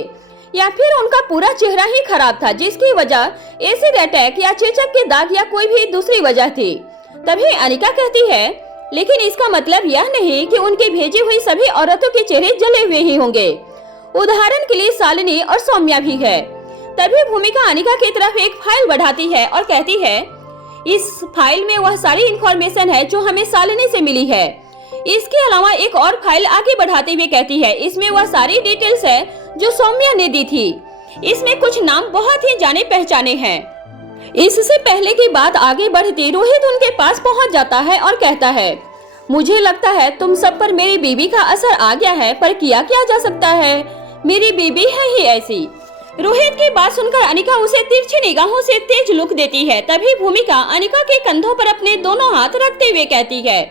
या फिर उनका पूरा चेहरा ही खराब था, जिसकी वजह एसिड अटैक या चेचक के दाग या कोई भी दूसरी वजह थी। तभी अनिका कहती है, लेकिन इसका मतलब यह नहीं कि उनकी भेजी हुई सभी औरतों के चेहरे जले हुए ही होंगे। उदाहरण के लिए शालिनी और सौम्या भी है। तभी भूमिका अनिका की तरफ एक फाइल बढ़ाती है और कहती है, इस फाइल में वह सारी इंफॉर्मेशन है जो हमें शालिनी से मिली है। इसके अलावा एक और फाइल आगे बढ़ाते हुए कहती है, इसमें वह सारी डिटेल्स है जो सौम्या ने दी थी। इसमें कुछ नाम बहुत ही जाने पहचाने हैं। इससे पहले की बात आगे बढ़ती, रोहित उनके पास पहुंच जाता है और कहता है, मुझे लगता है तुम सब पर मेरी बीवी का असर आ गया है, पर किया क्या जा सकता है, मेरी बीवी है ही ऐसी। रोहित की बात सुनकर अनिका उसे तिरछी निगाहों से तेज लुक देती है। तभी भूमिका अनिका के कंधों पर अपने दोनों हाथ रखते हुए कहती है,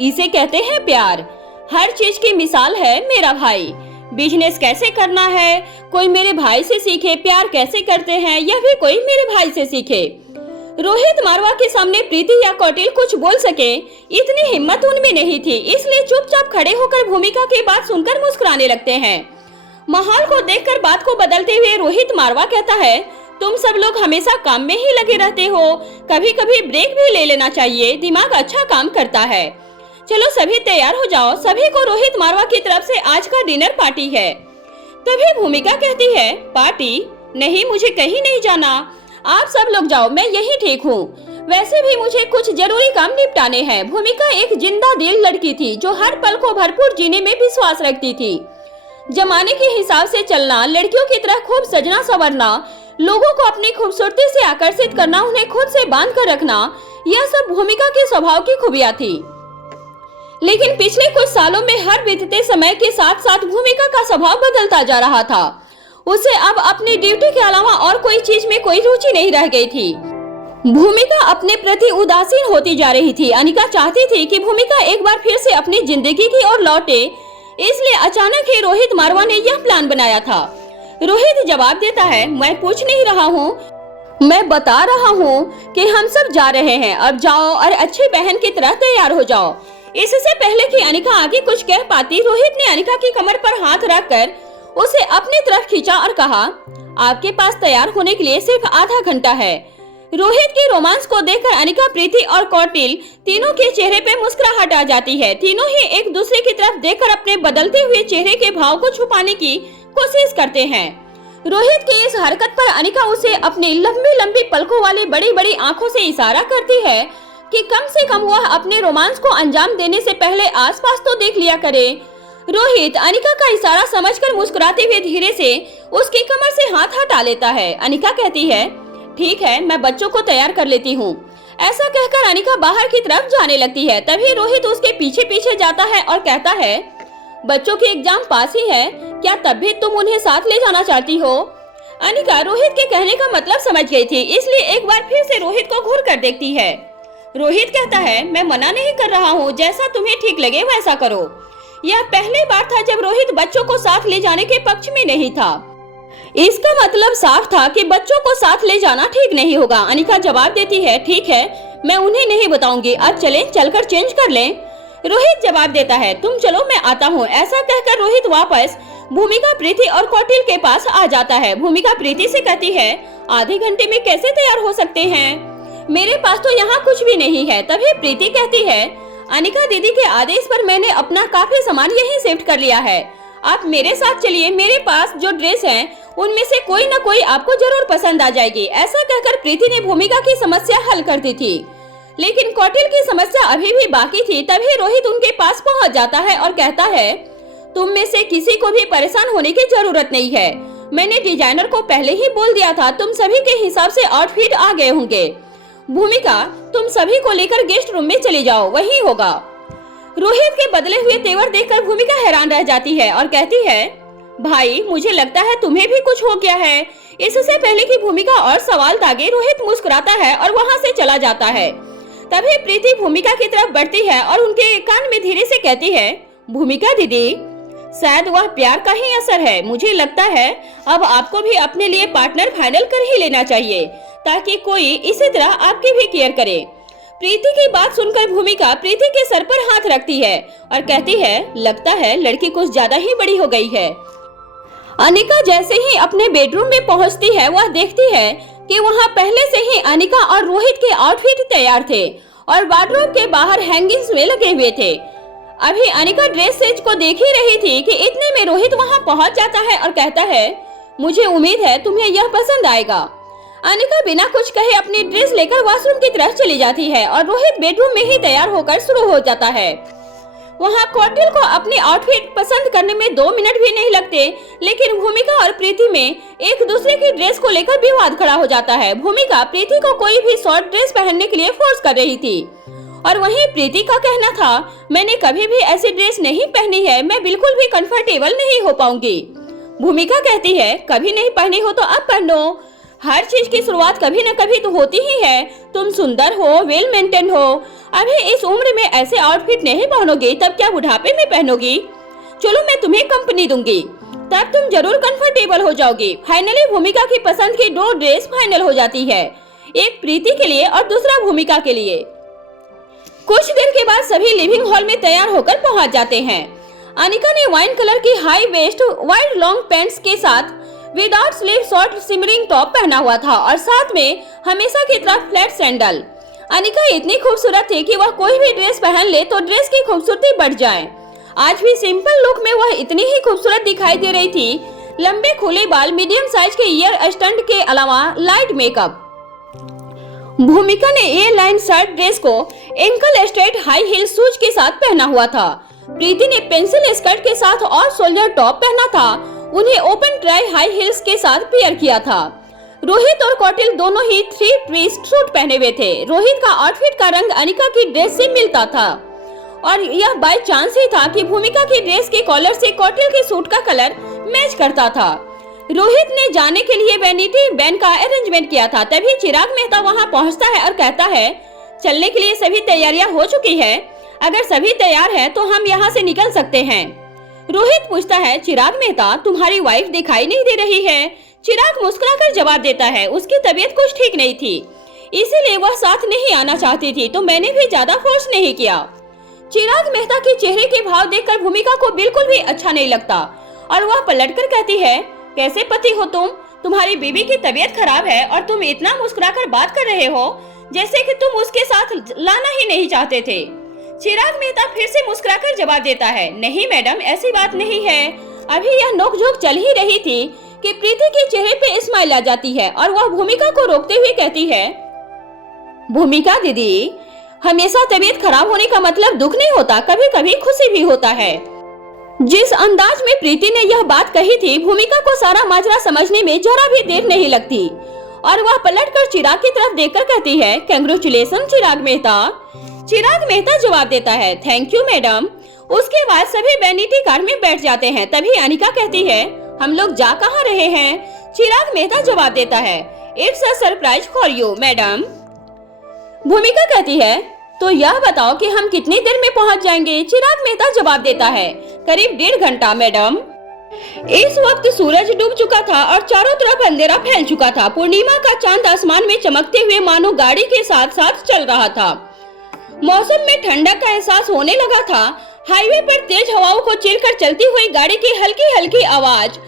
इसे कहते हैं प्यार। हर चीज की मिसाल है मेरा भाई। बिजनेस कैसे करना है कोई मेरे भाई से सीखे, प्यार कैसे करते हैं यह भी कोई मेरे भाई से सीखे। रोहित मारवा के सामने प्रीति या कौटिल कुछ बोल सके इतनी हिम्मत उनमें नहीं थी, इसलिए चुपचाप खड़े होकर भूमिका की बात सुनकर मुस्कुराने लगते हैं। माहौल को देखकर बात को बदलते हुए रोहित मारवा कहता है, तुम सब लोग हमेशा काम में ही लगे रहते हो, कभी कभी ब्रेक भी ले लेना चाहिए, दिमाग अच्छा काम करता है। चलो सभी तैयार हो जाओ, सभी को रोहित मारवा की तरफ से आज का डिनर पार्टी है। तभी भूमिका कहती है, पार्टी? नहीं, मुझे कहीं नहीं जाना, आप सब लोग जाओ, मैं यही ठीक हूँ। वैसे भी मुझे कुछ जरूरी काम निपटाने हैं। भूमिका एक जिंदा दिल लड़की थी जो हर पल को भरपूर जीने में विश्वास रखती थी। जमाने के हिसाब से चलना, लड़कियों की तरह खूब सजना संवरना, लोगों को अपनी खूबसूरती से आकर्षित करना, उन्हें खुद से बांध कर रखना, यह सब भूमिका के स्वभाव की खूबियां थी। लेकिन पिछले कुछ सालों में हर बीतते समय के साथ साथ भूमिका का स्वभाव बदलता जा रहा था। उसे अब अपनी ड्यूटी के अलावा और कोई चीज में कोई रुचि नहीं रह गई थी। भूमिका अपने प्रति उदासीन होती जा रही थी। अनिका चाहती थी कि भूमिका एक बार फिर से अपनी जिंदगी की ओर लौटे, इसलिए अचानक ही रोहित मारवा ने यह प्लान बनाया था। रोहित जवाब देता है, मैं पूछ नहीं रहा हूँ, मैं बता रहा हूँ कि हम सब जा रहे हैं। अब जाओ और अच्छी बहन की तरह तैयार हो जाओ। इससे पहले कि अनिका आगे कुछ कह पाती, रोहित ने अनिका की कमर पर हाथ रखकर उसे अपनी तरफ खींचा और कहा, आपके पास तैयार होने के लिए सिर्फ आधा घंटा है। रोहित की रोमांस को देखकर अनिका, प्रीति और कौटिल तीनों के चेहरे पे मुस्कुराहट आ जाती है। तीनों ही एक दूसरे की तरफ देखकर अपने बदलते हुए चेहरे के भाव को छुपाने की कोशिश करते हैं। रोहित की इस हरकत पर अनिका उसे अपनी लंबी लंबी पलकों वाली बड़ी बड़ी आंखों से इशारा करती है कि कम से कम वह अपने रोमांस को अंजाम देने से पहले आसपास तो देख लिया करे। रोहित अनिका का इशारा समझकर मुस्कुराते हुए धीरे से उसकी कमर से हाथ हटा लेता है। अनिका कहती है, ठीक है, मैं बच्चों को तैयार कर लेती हूँ। ऐसा कहकर अनिका बाहर की तरफ जाने लगती है। तभी रोहित उसके पीछे पीछे जाता है और कहता है, बच्चों की एग्जाम पास ही है, क्या तब भी तुम उन्हें साथ ले जाना चाहती हो? अनिका रोहित के कहने का मतलब समझ गई थी, इसलिए एक बार फिर से रोहित को घूर कर देखती है। रोहित कहता है, मैं मना नहीं कर रहा हूँ, जैसा तुम्हें ठीक लगे वैसा करो। यह पहली बार था जब रोहित बच्चों को साथ ले जाने के पक्ष में नहीं था। इसका मतलब साफ था कि बच्चों को साथ ले जाना ठीक नहीं होगा। अनिका जवाब देती है, ठीक है, मैं उन्हें नहीं बताऊंगी, अब चलें, चलकर चेंज कर लें। रोहित जवाब देता है, तुम चलो, मैं आता हूँ। ऐसा कहकर रोहित वापस भूमिका, प्रीति और कौटिल के पास आ जाता है। भूमिका प्रीति से कहती है, आधे घंटे में कैसे तैयार हो सकते हैं? मेरे पास तो यहाँ कुछ भी नहीं है। तभी प्रीति कहती है, अनिका दीदी के आदेश पर मैंने अपना काफी सामान यहीं शिफ्ट कर लिया है, आप मेरे साथ चलिए। मेरे पास जो ड्रेस हैं, उनमें से कोई न कोई आपको जरूर पसंद आ जाएगी। ऐसा कहकर प्रीति ने भूमिका की समस्या हल कर दी थी, लेकिन कौटिल की समस्या अभी भी बाकी थी। तभी रोहित उनके पास पहुंच जाता है और कहता है, तुम में से किसी को भी परेशान होने की जरूरत नहीं है। मैंने डिजाइनर को पहले ही बोल दिया था, तुम सभी के हिसाब से आउटफिट आ गए होंगे। भूमिका, तुम सभी को लेकर गेस्ट रूम में चली जाओ, वही होगा। रोहित के बदले हुए तेवर देखकर भूमिका हैरान रह जाती है और कहती है, भाई, मुझे लगता है तुम्हें भी कुछ हो गया है। इससे पहले कि भूमिका और सवाल दागे, रोहित मुस्कुराता है और वहां से चला जाता है। तभी प्रीति भूमिका की तरफ बढ़ती है और उनके कान में धीरे से कहती है, भूमिका दीदी, शायद वह प्यार का ही असर है। मुझे लगता है अब आपको भी अपने लिए पार्टनर फाइनल कर ही लेना चाहिए, ताकि कोई इसी तरह आपकी भी केयर करे। प्रीति की बात सुनकर भूमिका प्रीति के सर पर हाथ रखती है और कहती है, लगता है लड़की कुछ ज्यादा ही बड़ी हो गई है। अनिका जैसे ही अपने बेडरूम में पहुंचती है, वह देखती है कि वहां पहले से ही अनिका और रोहित के आउटफिट तैयार थे और वार्डरोब के बाहर हैंगिंग्स में लगे हुए थे। अभी अनिका ड्रेस सेज को देख ही रही थी कि इतने में रोहित वहां पहुंच जाता है और कहता है, मुझे उम्मीद है तुम्हें यह पसंद आएगा। अनिका बिना कुछ कहे अपनी ड्रेस लेकर वॉशरूम की तरफ चली जाती है और रोहित बेडरूम में ही तैयार होकर शुरू हो जाता है। वहाँ कौटिल को अपनी आउटफिट पसंद करने में 2 मिनट भी नहीं लगते, लेकिन भूमिका और प्रीति में एक दूसरे की ड्रेस को लेकर विवाद खड़ा हो जाता है। भूमिका प्रीति को कोई भी शॉर्ट ड्रेस पहनने के लिए फोर्स कर रही थी और वहीं प्रीति का कहना था, मैंने कभी भी ऐसी ड्रेस नहीं पहनी है, मैं बिल्कुल भी कंफर्टेबल नहीं हो पाऊंगी। भूमिका कहती है, कभी नहीं पहनी हो तो अब पहनो। हर चीज की शुरुआत कभी न कभी तो होती ही है। तुम सुंदर हो, वेल मेंटेन हो, अभी इस उम्र में ऐसे आउटफिट नहीं पहनोगी, तब क्या बुढ़ापे में पहनोगी? चलो मैं तुम्हें कंपनी दूंगी, तब तुम जरूर कंफर्टेबल हो जाओगी। फाइनली भूमिका की पसंद की 2 ड्रेस फाइनल हो जाती है, एक प्रीति के लिए और दूसरा भूमिका के लिए। कुछ देर के बाद सभी लिविंग हॉल में तैयार होकर पहुंच जाते हैं। अनिका ने वाइन कलर की high waist wide long pants के साथ without sleeve short simmering top पहना हुआ था और साथ में हमेशा की तरह फ्लैट सैंडल। अनिका इतनी खूबसूरत थी कि वह कोई भी ड्रेस पहन ले तो ड्रेस की खूबसूरती बढ़ जाए। आज भी सिंपल लुक में वह इतनी ही खूबसूरत दिखाई दे रही थी। लंबे खुले बाल, मीडियम साइज के ईयर स्टंट के अलावा लाइट मेकअप। भूमिका ने ए लाइन शर्ट ड्रेस को ankle straight high heel shoes के साथ पहना हुआ था। प्रीति ने पेंसिल स्कर्ट के साथ और सोल्जर टॉप पहना था। उन्हें ओपन ट्राई हाई हील्स के साथ पेयर किया था। रोहित और कौटिल दोनों ही 3 पीस सूट पहने हुए थे। रोहित का आउटफिट का रंग अनिका की ड्रेस से मिलता था और यह बाय चांस ही था कि भूमिका की ड्रेस के कॉलर से कौटिल के सूट का कलर मैच करता था। रोहित ने जाने के लिए वैनिटी वैन का अरेंजमेंट किया था। तभी चिराग मेहता वहां पहुंचता है और कहता है, चलने के लिए सभी तैयारियां हो चुकी है, अगर सभी तैयार है तो हम यहाँ से निकल सकते हैं। रोहित पूछता है, चिराग मेहता तुम्हारी वाइफ दिखाई नहीं दे रही है। चिराग मुस्कुराकर जवाब देता है, उसकी तबीयत कुछ ठीक नहीं थी, इसीलिए वह साथ नहीं आना चाहती थी, तो मैंने भी ज्यादा फोर्स नहीं किया। चिराग मेहता के चेहरे के भाव देखकर भूमिका को बिल्कुल भी अच्छा नहीं लगता और वह पलटकर कहती है, कैसे पति हो तुम? तुम्हारी बीवी की तबीयत खराब है और तुम इतना मुस्कुराकर बात कर रहे हो जैसे कि तुम उसके साथ लाना ही नहीं चाहते थे। चिराग मेहता फिर से मुस्कुराकर जवाब देता है, नहीं मैडम, ऐसी बात नहीं है। अभी यह नोकझोंक चल ही रही थी कि प्रीति के चेहरे पे स्माइल आ जाती है और वह भूमिका को रोकते हुए कहती है, भूमिका दीदी, हमेशा तबीयत खराब होने का मतलब दुख नहीं होता, कभी कभी खुशी भी होता है। जिस अंदाज में प्रीति ने यह बात कही थी, भूमिका को सारा माजरा समझने में जरा भी देर नहीं लगती और वह पलटकर चिराग की तरफ देखकर कहती है, कांग्रेचुलेशन चिराग मेहता। चिराग मेहता जवाब देता है, थैंक यू मैडम। उसके बाद सभी वैनिटी कार में बैठ जाते हैं। तभी अनिका कहती है, हम लोग जा कहाँ रहे हैं? चिराग मेहता जवाब देता है, it's a surprise for you madam. भूमिका कहती है, तो यह बताओ कि हम कितनी देर में पहुंच जाएंगे? चिराग मेहता जवाब देता है, करीब 1.5 घंटा मैडम। इस वक्त सूरज डूब चुका था और चारों तरफ अंधेरा फैल चुका था। पूर्णिमा का चांद आसमान में चमकते हुए मानो गाड़ी के साथ साथ चल रहा था। मौसम में ठंडक का एहसास होने लगा था। हाईवे पर तेज हवाओं को चीरकर चलती हुई गाड़ी की हल्की हल्की आवाज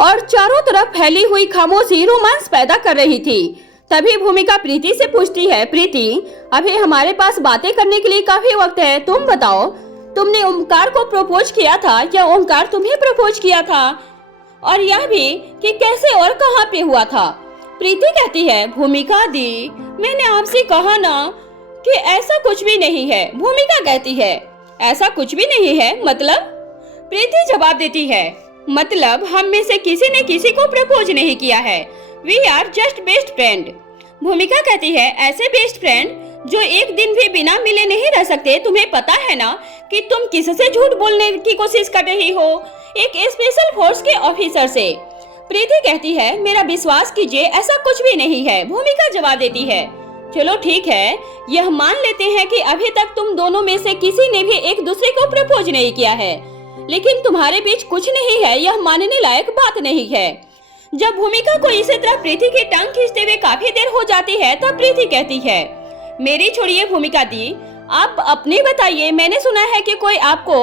और चारों तरफ फैली हुई खामोशी रोमांस पैदा कर रही थी। तभी भूमिका प्रीति से पूछती है, प्रीति, अभी हमारे पास बातें करने के लिए काफी वक्त है, तुम बताओ, तुमने ओमकार को प्रपोज किया था या ओमकार तुम्हें प्रपोज किया था? और यह भी कि कैसे और कहाँ पे हुआ था? प्रीति कहती है, भूमिका दी, मैंने आपसे कहा ना कि ऐसा कुछ भी नहीं है। भूमिका कहती है, ऐसा कुछ भी नहीं है मतलब? प्रीति जवाब देती है, मतलब हम में से किसी ने किसी को प्रपोज नहीं किया है, we are just best friend. Bhumika कहती है, ऐसे बेस्ट फ्रेंड जो एक दिन भी बिना मिले नहीं रह सकते। तुम्हें पता है ना कि तुम किससे झूठ बोलने की कोशिश कर रही हो? एक स्पेशल फोर्स के ऑफिसर से। प्रीति कहती है, मेरा विश्वास कीजिए, ऐसा कुछ भी नहीं है। भूमिका जवाब देती है, चलो ठीक है, यह मान लेते हैं कि अभी तक तुम दोनों में से किसी ने भी एक दूसरे को प्रपोज नहीं किया है, लेकिन तुम्हारे बीच कुछ नहीं है, यह मानने लायक बात नहीं है। जब भूमिका को इसी तरह प्रीति की टांग खींचते हुए काफी देर हो जाती है, तब प्रीति कहती है, मेरी छोड़िए भूमिका दी, आप अपनी बताइए। मैंने सुना है कि कोई आपको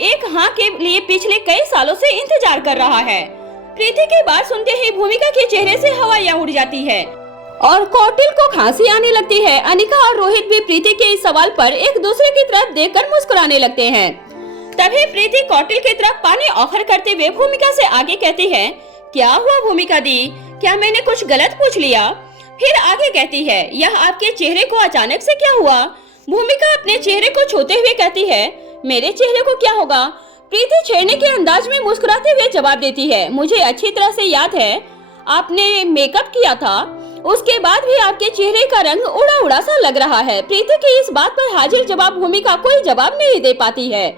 एक हाँ के लिए पिछले कई सालों से इंतजार कर रहा है। प्रीति की बात सुनते ही भूमिका के चेहरे से हवाइयां उड़ जाती है और कौटिल को खांसी आने लगती है। अनिका और रोहित भी प्रीति के इस सवाल पर एक दूसरे की तरफ देखकर मुस्कुराने लगते हैं। तभी प्रीति कौटिल की तरफ पानी ऑफर करते हुए भूमिका से आगे कहती है, क्या हुआ भूमिका दी, क्या मैंने कुछ गलत पूछ लिया? फिर आगे कहती है, यह आपके चेहरे को अचानक से क्या हुआ? भूमिका अपने चेहरे को छूते हुए कहती है, मेरे चेहरे को क्या होगा? प्रीति छेड़ने के अंदाज में मुस्कुराते हुए जवाब देती है, मुझे अच्छी तरह से याद है, आपने मेकअप किया था, उसके बाद भी आपके चेहरे का रंग उड़ा उड़ा सा लग रहा है। प्रीति की इस बात पर हाजिर जवाब भूमिका कोई जवाब नहीं दे पाती है।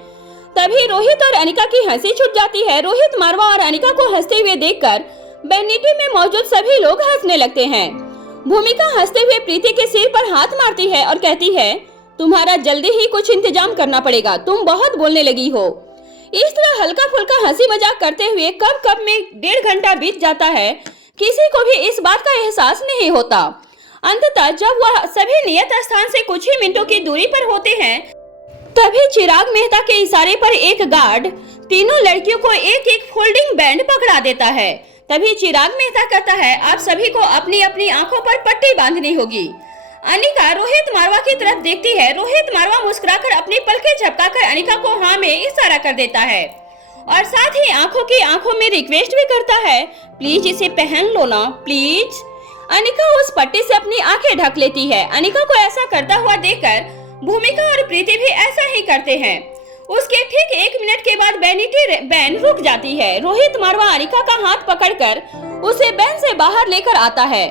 तभी रोहित और अनिका की हंसी छूट जाती है। रोहित, मारवा और अनिका को हंसते हुए देखकर वैनिटी में मौजूद सभी लोग हंसने लगते हैं। भूमिका हंसते हुए प्रीति के सिर पर हाथ मारती है और कहती है, तुम्हारा जल्दी ही कुछ इंतजाम करना पड़ेगा, तुम बहुत बोलने लगी हो। इस तरह हल्का फुल्का हंसी मजाक करते हुए कब में 1.5 घंटा बीत जाता है, किसी को भी इस बात का एहसास नहीं होता। अंततः जब वह सभी नियत स्थान से कुछ ही मिनटों की दूरी पर होते हैं, तभी चिराग मेहता के इशारे पर एक गार्ड तीनों लड़कियों को एक एक फोल्डिंग बैंड पकड़ा देता है। तभी चिराग मेहता कहता है, आप सभी को अपनी अपनी आंखों पर पट्टी बांधनी होगी। अनिका रोहित मारवा की तरफ देखती है। रोहित मारवा मुस्कुराकर अपनी पलकें झपकाकर अनिका को हाँ में इशारा कर देता है और साथ ही आंखों की आंखों में रिक्वेस्ट भी करता है, प्लीज इसे पहन लो ना प्लीज। अनिका उस पट्टी से अपनी आंखें ढक लेती है। अनिका को ऐसा करता हुआ देखकर भूमिका और प्रीति भी ऐसा ही करते हैं। उसके ठीक 1 मिनट के बाद वैन रुक जाती है। रोहित मारवा अनिका का हाथ पकड़कर उसे वैन से बाहर लेकर आता है।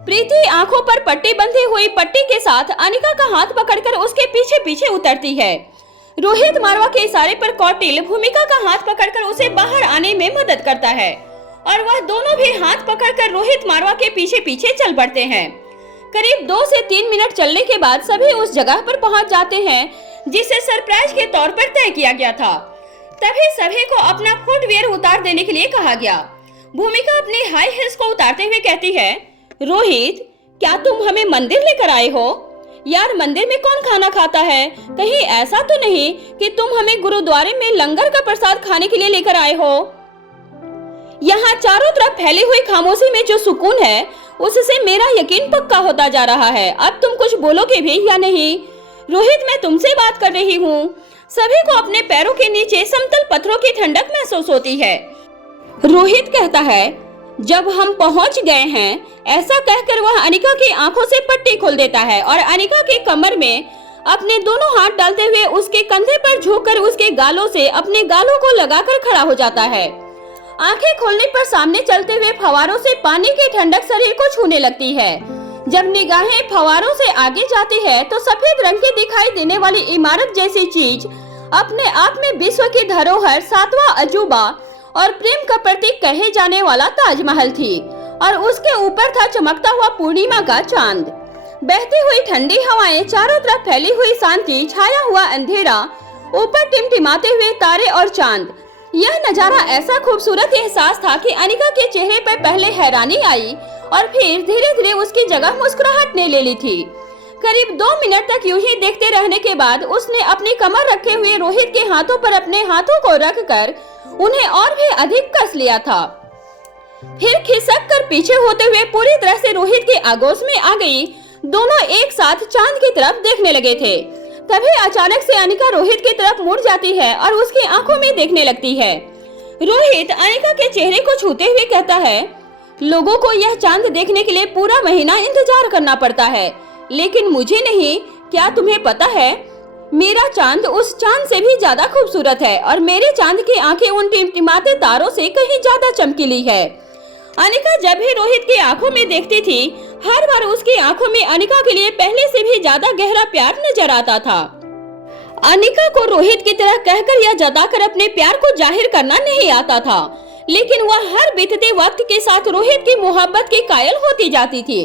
प्रीति आंखों पर पट्टी बंधी हुई पट्टी के साथ अनिका का हाथ पकड़कर उसके पीछे पीछे उतरती है। रोहित मारवा के इशारे पर कौटिल भूमिका का हाथ पकड़कर उसे बाहर आने में मदद करता है और वह दोनों भी हाथ पकड़कर रोहित मारवा के पीछे पीछे चल पड़ते हैं। करीब 2 से 3 मिनट चलने के बाद सभी उस जगह पर पहुंच जाते हैं जिसे सरप्राइज के तौर पर तय किया गया था। तभी सभी को अपना फुटवियर उतार देने के लिए कहा गया। भूमिका अपने हाई हील्स को उतारते हुए कहती है, रोहित क्या तुम हमें मंदिर लेकर आए हो? यार मंदिर में कौन खाना खाता है? कहीं ऐसा तो नहीं कि तुम हमें गुरुद्वारे में लंगर का प्रसाद खाने के लिए लेकर आए हो? यहाँ चारों तरफ फैली हुई खामोशी में जो सुकून है उससे मेरा यकीन पक्का होता जा रहा है। अब तुम कुछ बोलोगे भी या नहीं? रोहित मैं तुमसे बात कर रही हूँ। सभी को अपने पैरों के नीचे समतल पत्थरों की ठंडक महसूस होती है। रोहित कहता है, जब हम पहुंच गए हैं, ऐसा कहकर वह अनिका की आंखों से पट्टी खोल देता है और अनिका के कमर में अपने दोनों हाथ डालते हुए उसके कंधे पर झुककर उसके गालों से अपने गालों को लगाकर खड़ा हो जाता है। आंखें खोलने पर सामने चलते हुए फव्वारों से पानी की ठंडक शरीर को छूने लगती है। जब निगाहें फव्वारों से आगे जाती है तो सफेद रंग की दिखाई देने वाली इमारत जैसी चीज अपने आप में विश्व की धरोहर, 7वां अजूबा और प्रेम का प्रतीक कहे जाने वाला ताजमहल थी और उसके ऊपर था चमकता हुआ पूर्णिमा का चांद। बहती हुई ठंडी हवाएं, चारों तरफ फैली हुई शांति, छाया हुआ अंधेरा, ऊपर टिमटिमाते हुए तारे और चांद। यह नजारा ऐसा खूबसूरत एहसास था कि अनिका के चेहरे पर पहले हैरानी आई और फिर धीरे धीरे उसकी जगह मुस्कुराहट ने ले ली थी। करीब 2 मिनट तक यूं ही देखते रहने के बाद उसने अपनी कमर रखे हुए रोहित के हाथों पर अपने हाथों को रखकर उन्हें और भी अधिक कस लिया था। फिर खिसक कर पीछे होते हुए पूरी तरह से रोहित के आगोश में आ गई। दोनों एक साथ चांद की तरफ देखने लगे थे। तभी अचानक से अनिका रोहित की तरफ मुड़ जाती है और उसकी आंखों में देखने लगती है। रोहित अनिका के चेहरे को छूते हुए कहता है, लोगों को यह चांद देखने के लिए पूरा महीना इंतजार करना पड़ता है, लेकिन मुझे नहीं। क्या तुम्हें पता है, मेरा चांद उस चांद से भी ज्यादा खूबसूरत है और मेरे चांद की आंखें उन टिमटिमाते तारों से कहीं ज्यादा चमकीली है। अनिका जब भी रोहित की आंखों में देखती थी, हर बार उसकी आंखों में अनिका के लिए पहले से भी ज्यादा गहरा प्यार नजर आता था। अनिका को रोहित की तरह कहकर या जताकर अपने प्यार को जाहिर करना नहीं आता था, लेकिन वह हर बीतते वक्त के साथ रोहित की मोहब्बत की कायल होती जाती थी।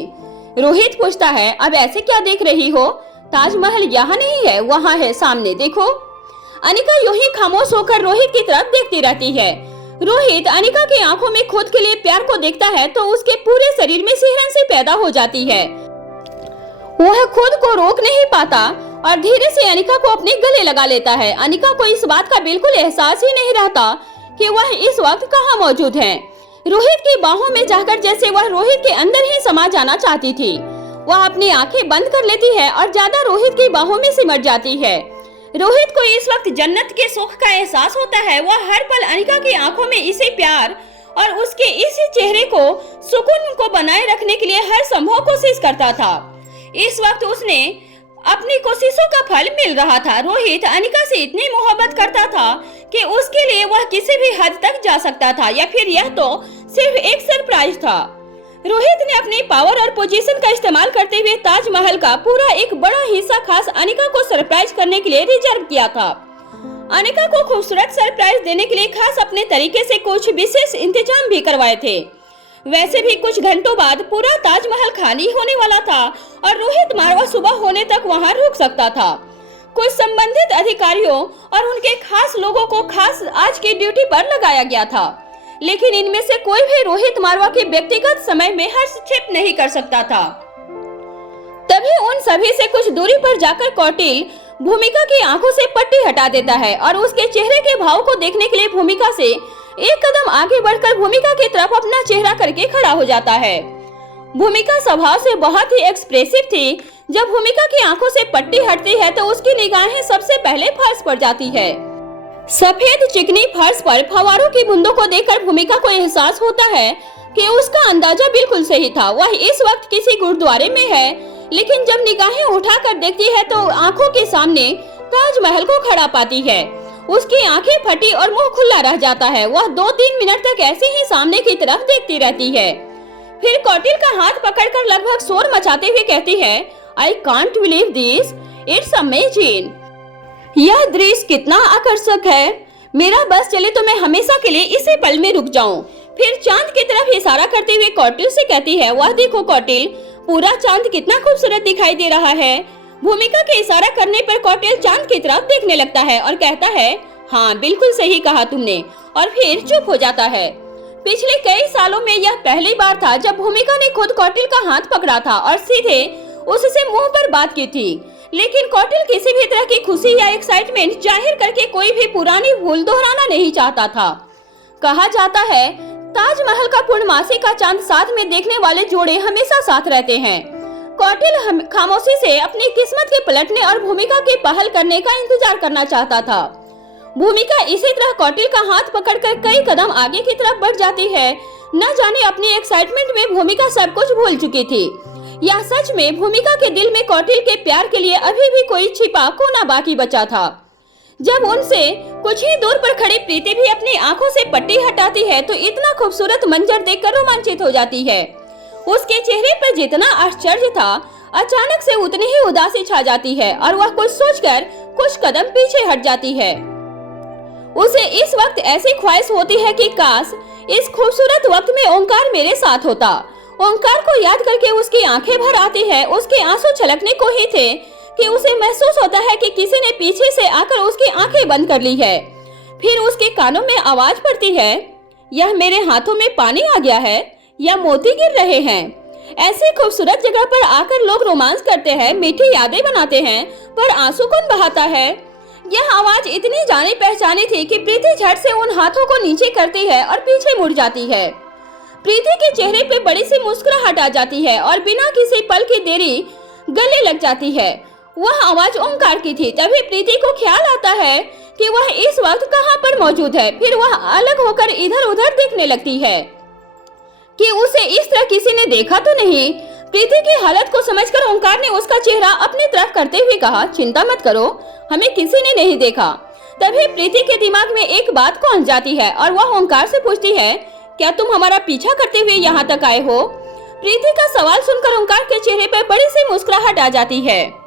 रोहित पूछता है, अब ऐसे क्या देख रही हो? ताजमहल यहाँ नहीं है, वहाँ है, सामने देखो। अनिका यूं ही खामोश होकर रोहित की तरफ देखती रहती है। रोहित अनिका की आंखों में खुद के लिए प्यार को देखता है तो उसके पूरे शरीर में सिहरन सी पैदा हो जाती है। वह खुद को रोक नहीं पाता और धीरे से अनिका को अपने गले लगा लेता है। अनिका को इस बात का बिल्कुल एहसास ही नहीं रहता कि वह इस वक्त कहाँ मौजूद है। रोहित की बाहों में जाकर जैसे वह रोहित के अंदर ही समा जाना चाहती थी। वह अपनी आंखें बंद कर लेती है और ज्यादा रोहित की बाहों में सिमट जाती है। रोहित को इस वक्त जन्नत के सुख का एहसास होता है। वह हर पल अनिका की आंखों में इसी प्यार और उसके इसी चेहरे को, सुकून को बनाए रखने के लिए हर संभव कोशिश करता था। इस वक्त उसने अपनी कोशिशों का फल मिल रहा था। रोहित अनिका से इतनी मोहब्बत करता था कि उसके लिए वह किसी भी हद तक जा सकता था, या फिर यह तो सिर्फ एक सरप्राइज था। रोहित ने अपनी पावर और पोजीशन का इस्तेमाल करते हुए ताजमहल का पूरा एक बड़ा हिस्सा खास अनिका को सरप्राइज करने के लिए रिजर्व किया था। अनिका को खूबसूरत सरप्राइज देने के लिए खास अपने तरीके से कुछ विशेष इंतजाम भी करवाए थे। वैसे भी कुछ घंटों बाद पूरा ताजमहल खाली होने वाला था और रोहित मारवा सुबह होने तक वहां रुक सकता था। कुछ संबंधित अधिकारियों और उनके खास लोगों को खास आज की ड्यूटी पर लगाया गया था, लेकिन इनमें से कोई भी रोहित मारवा के व्यक्तिगत समय में हस्तक्षेप नहीं कर सकता था। तभी उन सभी से कुछ दूरी पर जाकर कौटिल भूमिका की आंखों से पट्टी हटा देता है और उसके चेहरे के भाव को देखने के लिए भूमिका से एक कदम आगे बढ़कर भूमिका की तरफ अपना चेहरा करके खड़ा हो जाता है। भूमिका स्वभाव से बहुत ही एक्सप्रेसिव थी। जब भूमिका की आंखों से पट्टी हटती है तो उसकी निगाहें सबसे पहले फर्श पर जाती है। सफेद चिकनी फर्श पर फव्वारों की बूंदों को देखकर भूमिका को एहसास होता है कि उसका अंदाजा बिल्कुल सही था। वह इस वक्त किसी गुरुद्वारे में है, लेकिन जब निगाहें उठाकर देखती है तो आंखों के सामने ताजमहल को खड़ा पाती है। उसकी आंखें फटी और मुंह खुला रह जाता है। वह 2-3 मिनट तक ऐसे ही सामने की तरफ देखती रहती है। फिर कौटिल का हाथ पकड़कर लगभग शोर मचाते हुए कहती है, I can't believe this, it's amazing. यह दृश्य कितना आकर्षक है। मेरा बस चले तो मैं हमेशा के लिए इसी पल में रुक जाऊं। फिर चांद की तरफ इशारा करते हुए कौटिल से कहती है, वह देखो कौटिल, पूरा चांद कितना खूबसूरत दिखाई दे रहा है। भूमिका के इशारा करने पर कौटिल चांद की तरफ देखने लगता है और कहता है, हाँ बिल्कुल सही कहा तुमने, और फिर चुप हो जाता है। पिछले कई सालों में यह पहली बार था जब भूमिका ने खुद कौटिल का हाथ पकड़ा था और सीधे उससे मुंह पर बात की थी। लेकिन कौटिल किसी भी तरह की खुशी या एक्साइटमेंट जाहिर करके कोई भी पुरानी भूल दोहराना नहीं चाहता था। कहा जाता है, ताजमहल का पूर्णमासी का चांद साथ में देखने वाले जोड़े हमेशा साथ रहते हैं। कौटिल खामोशी से अपनी किस्मत के पलटने और भूमिका के पहल करने का इंतजार करना चाहता था। भूमिका इसी तरह कौटिल का हाथ पकड़कर कई कदम आगे की तरफ बढ़ जाती है। न जाने अपनी एक्साइटमेंट में भूमिका सब कुछ भूल चुकी थी या सच में भूमिका के दिल में कौटिल के प्यार के लिए अभी भी कोई छिपा कोना बाकी बचा था। जब उनसे कुछ ही दूर पर खड़ी प्रीति भी अपनी आंखों से पट्टी हटाती है तो इतना खूबसूरत मंजर देखकर रोमांचित हो जाती है। उसके चेहरे पर जितना आश्चर्य था, अचानक से उतनी ही उदासी छा जाती है और वह कुछ सोचकर कुछ कदम पीछे हट जाती है। उसे इस वक्त ऐसी ख्वाहिश होती है कि काश इस खूबसूरत वक्त में ओंकार मेरे साथ होता। ओंकार को याद करके उसकी आंखें भर आती है। उसके आंसू छलकने को ही थे कि उसे महसूस होता है कि किसी ने पीछे से आकर उसकी आंखें बंद कर ली है। फिर उसके कानों में आवाज पड़ती है, यह मेरे हाथों में पानी आ गया है या मोती गिर रहे हैं। ऐसी खूबसूरत जगह पर आकर लोग रोमांस करते हैं, मीठी यादें बनाते हैं, पर आंसू कौन बहाता है। यह आवाज इतनी जानी पहचानी थी कि प्रीति झट से उन हाथों को नीचे करती है और पीछे मुड़ जाती है। प्रीति के चेहरे पे बड़ी सी मुस्कुराहट आ जाती है और बिना किसी पल की देरी गले लग जाती है। वह आवाज ओंकार की थी। तभी प्रीति को ख्याल आता है कि वह इस वक्त कहां पर मौजूद है। फिर वह अलग होकर इधर उधर देखने लगती है कि उसे इस तरह किसी ने देखा तो नहीं। प्रीति की हालत को समझकर ओंकार ने उसका चेहरा अपनी तरफ करते हुए कहा, चिंता मत करो, हमें किसी ने नहीं देखा। तभी प्रीति के दिमाग में एक बात पहुंच जाती है और वह ओंकार से पूछती है, क्या तुम हमारा पीछा करते हुए यहाँ तक आए हो? प्रीति का सवाल सुनकर ओंकार के चेहरे पर बड़ी सी मुस्कुराहट आ जाती है।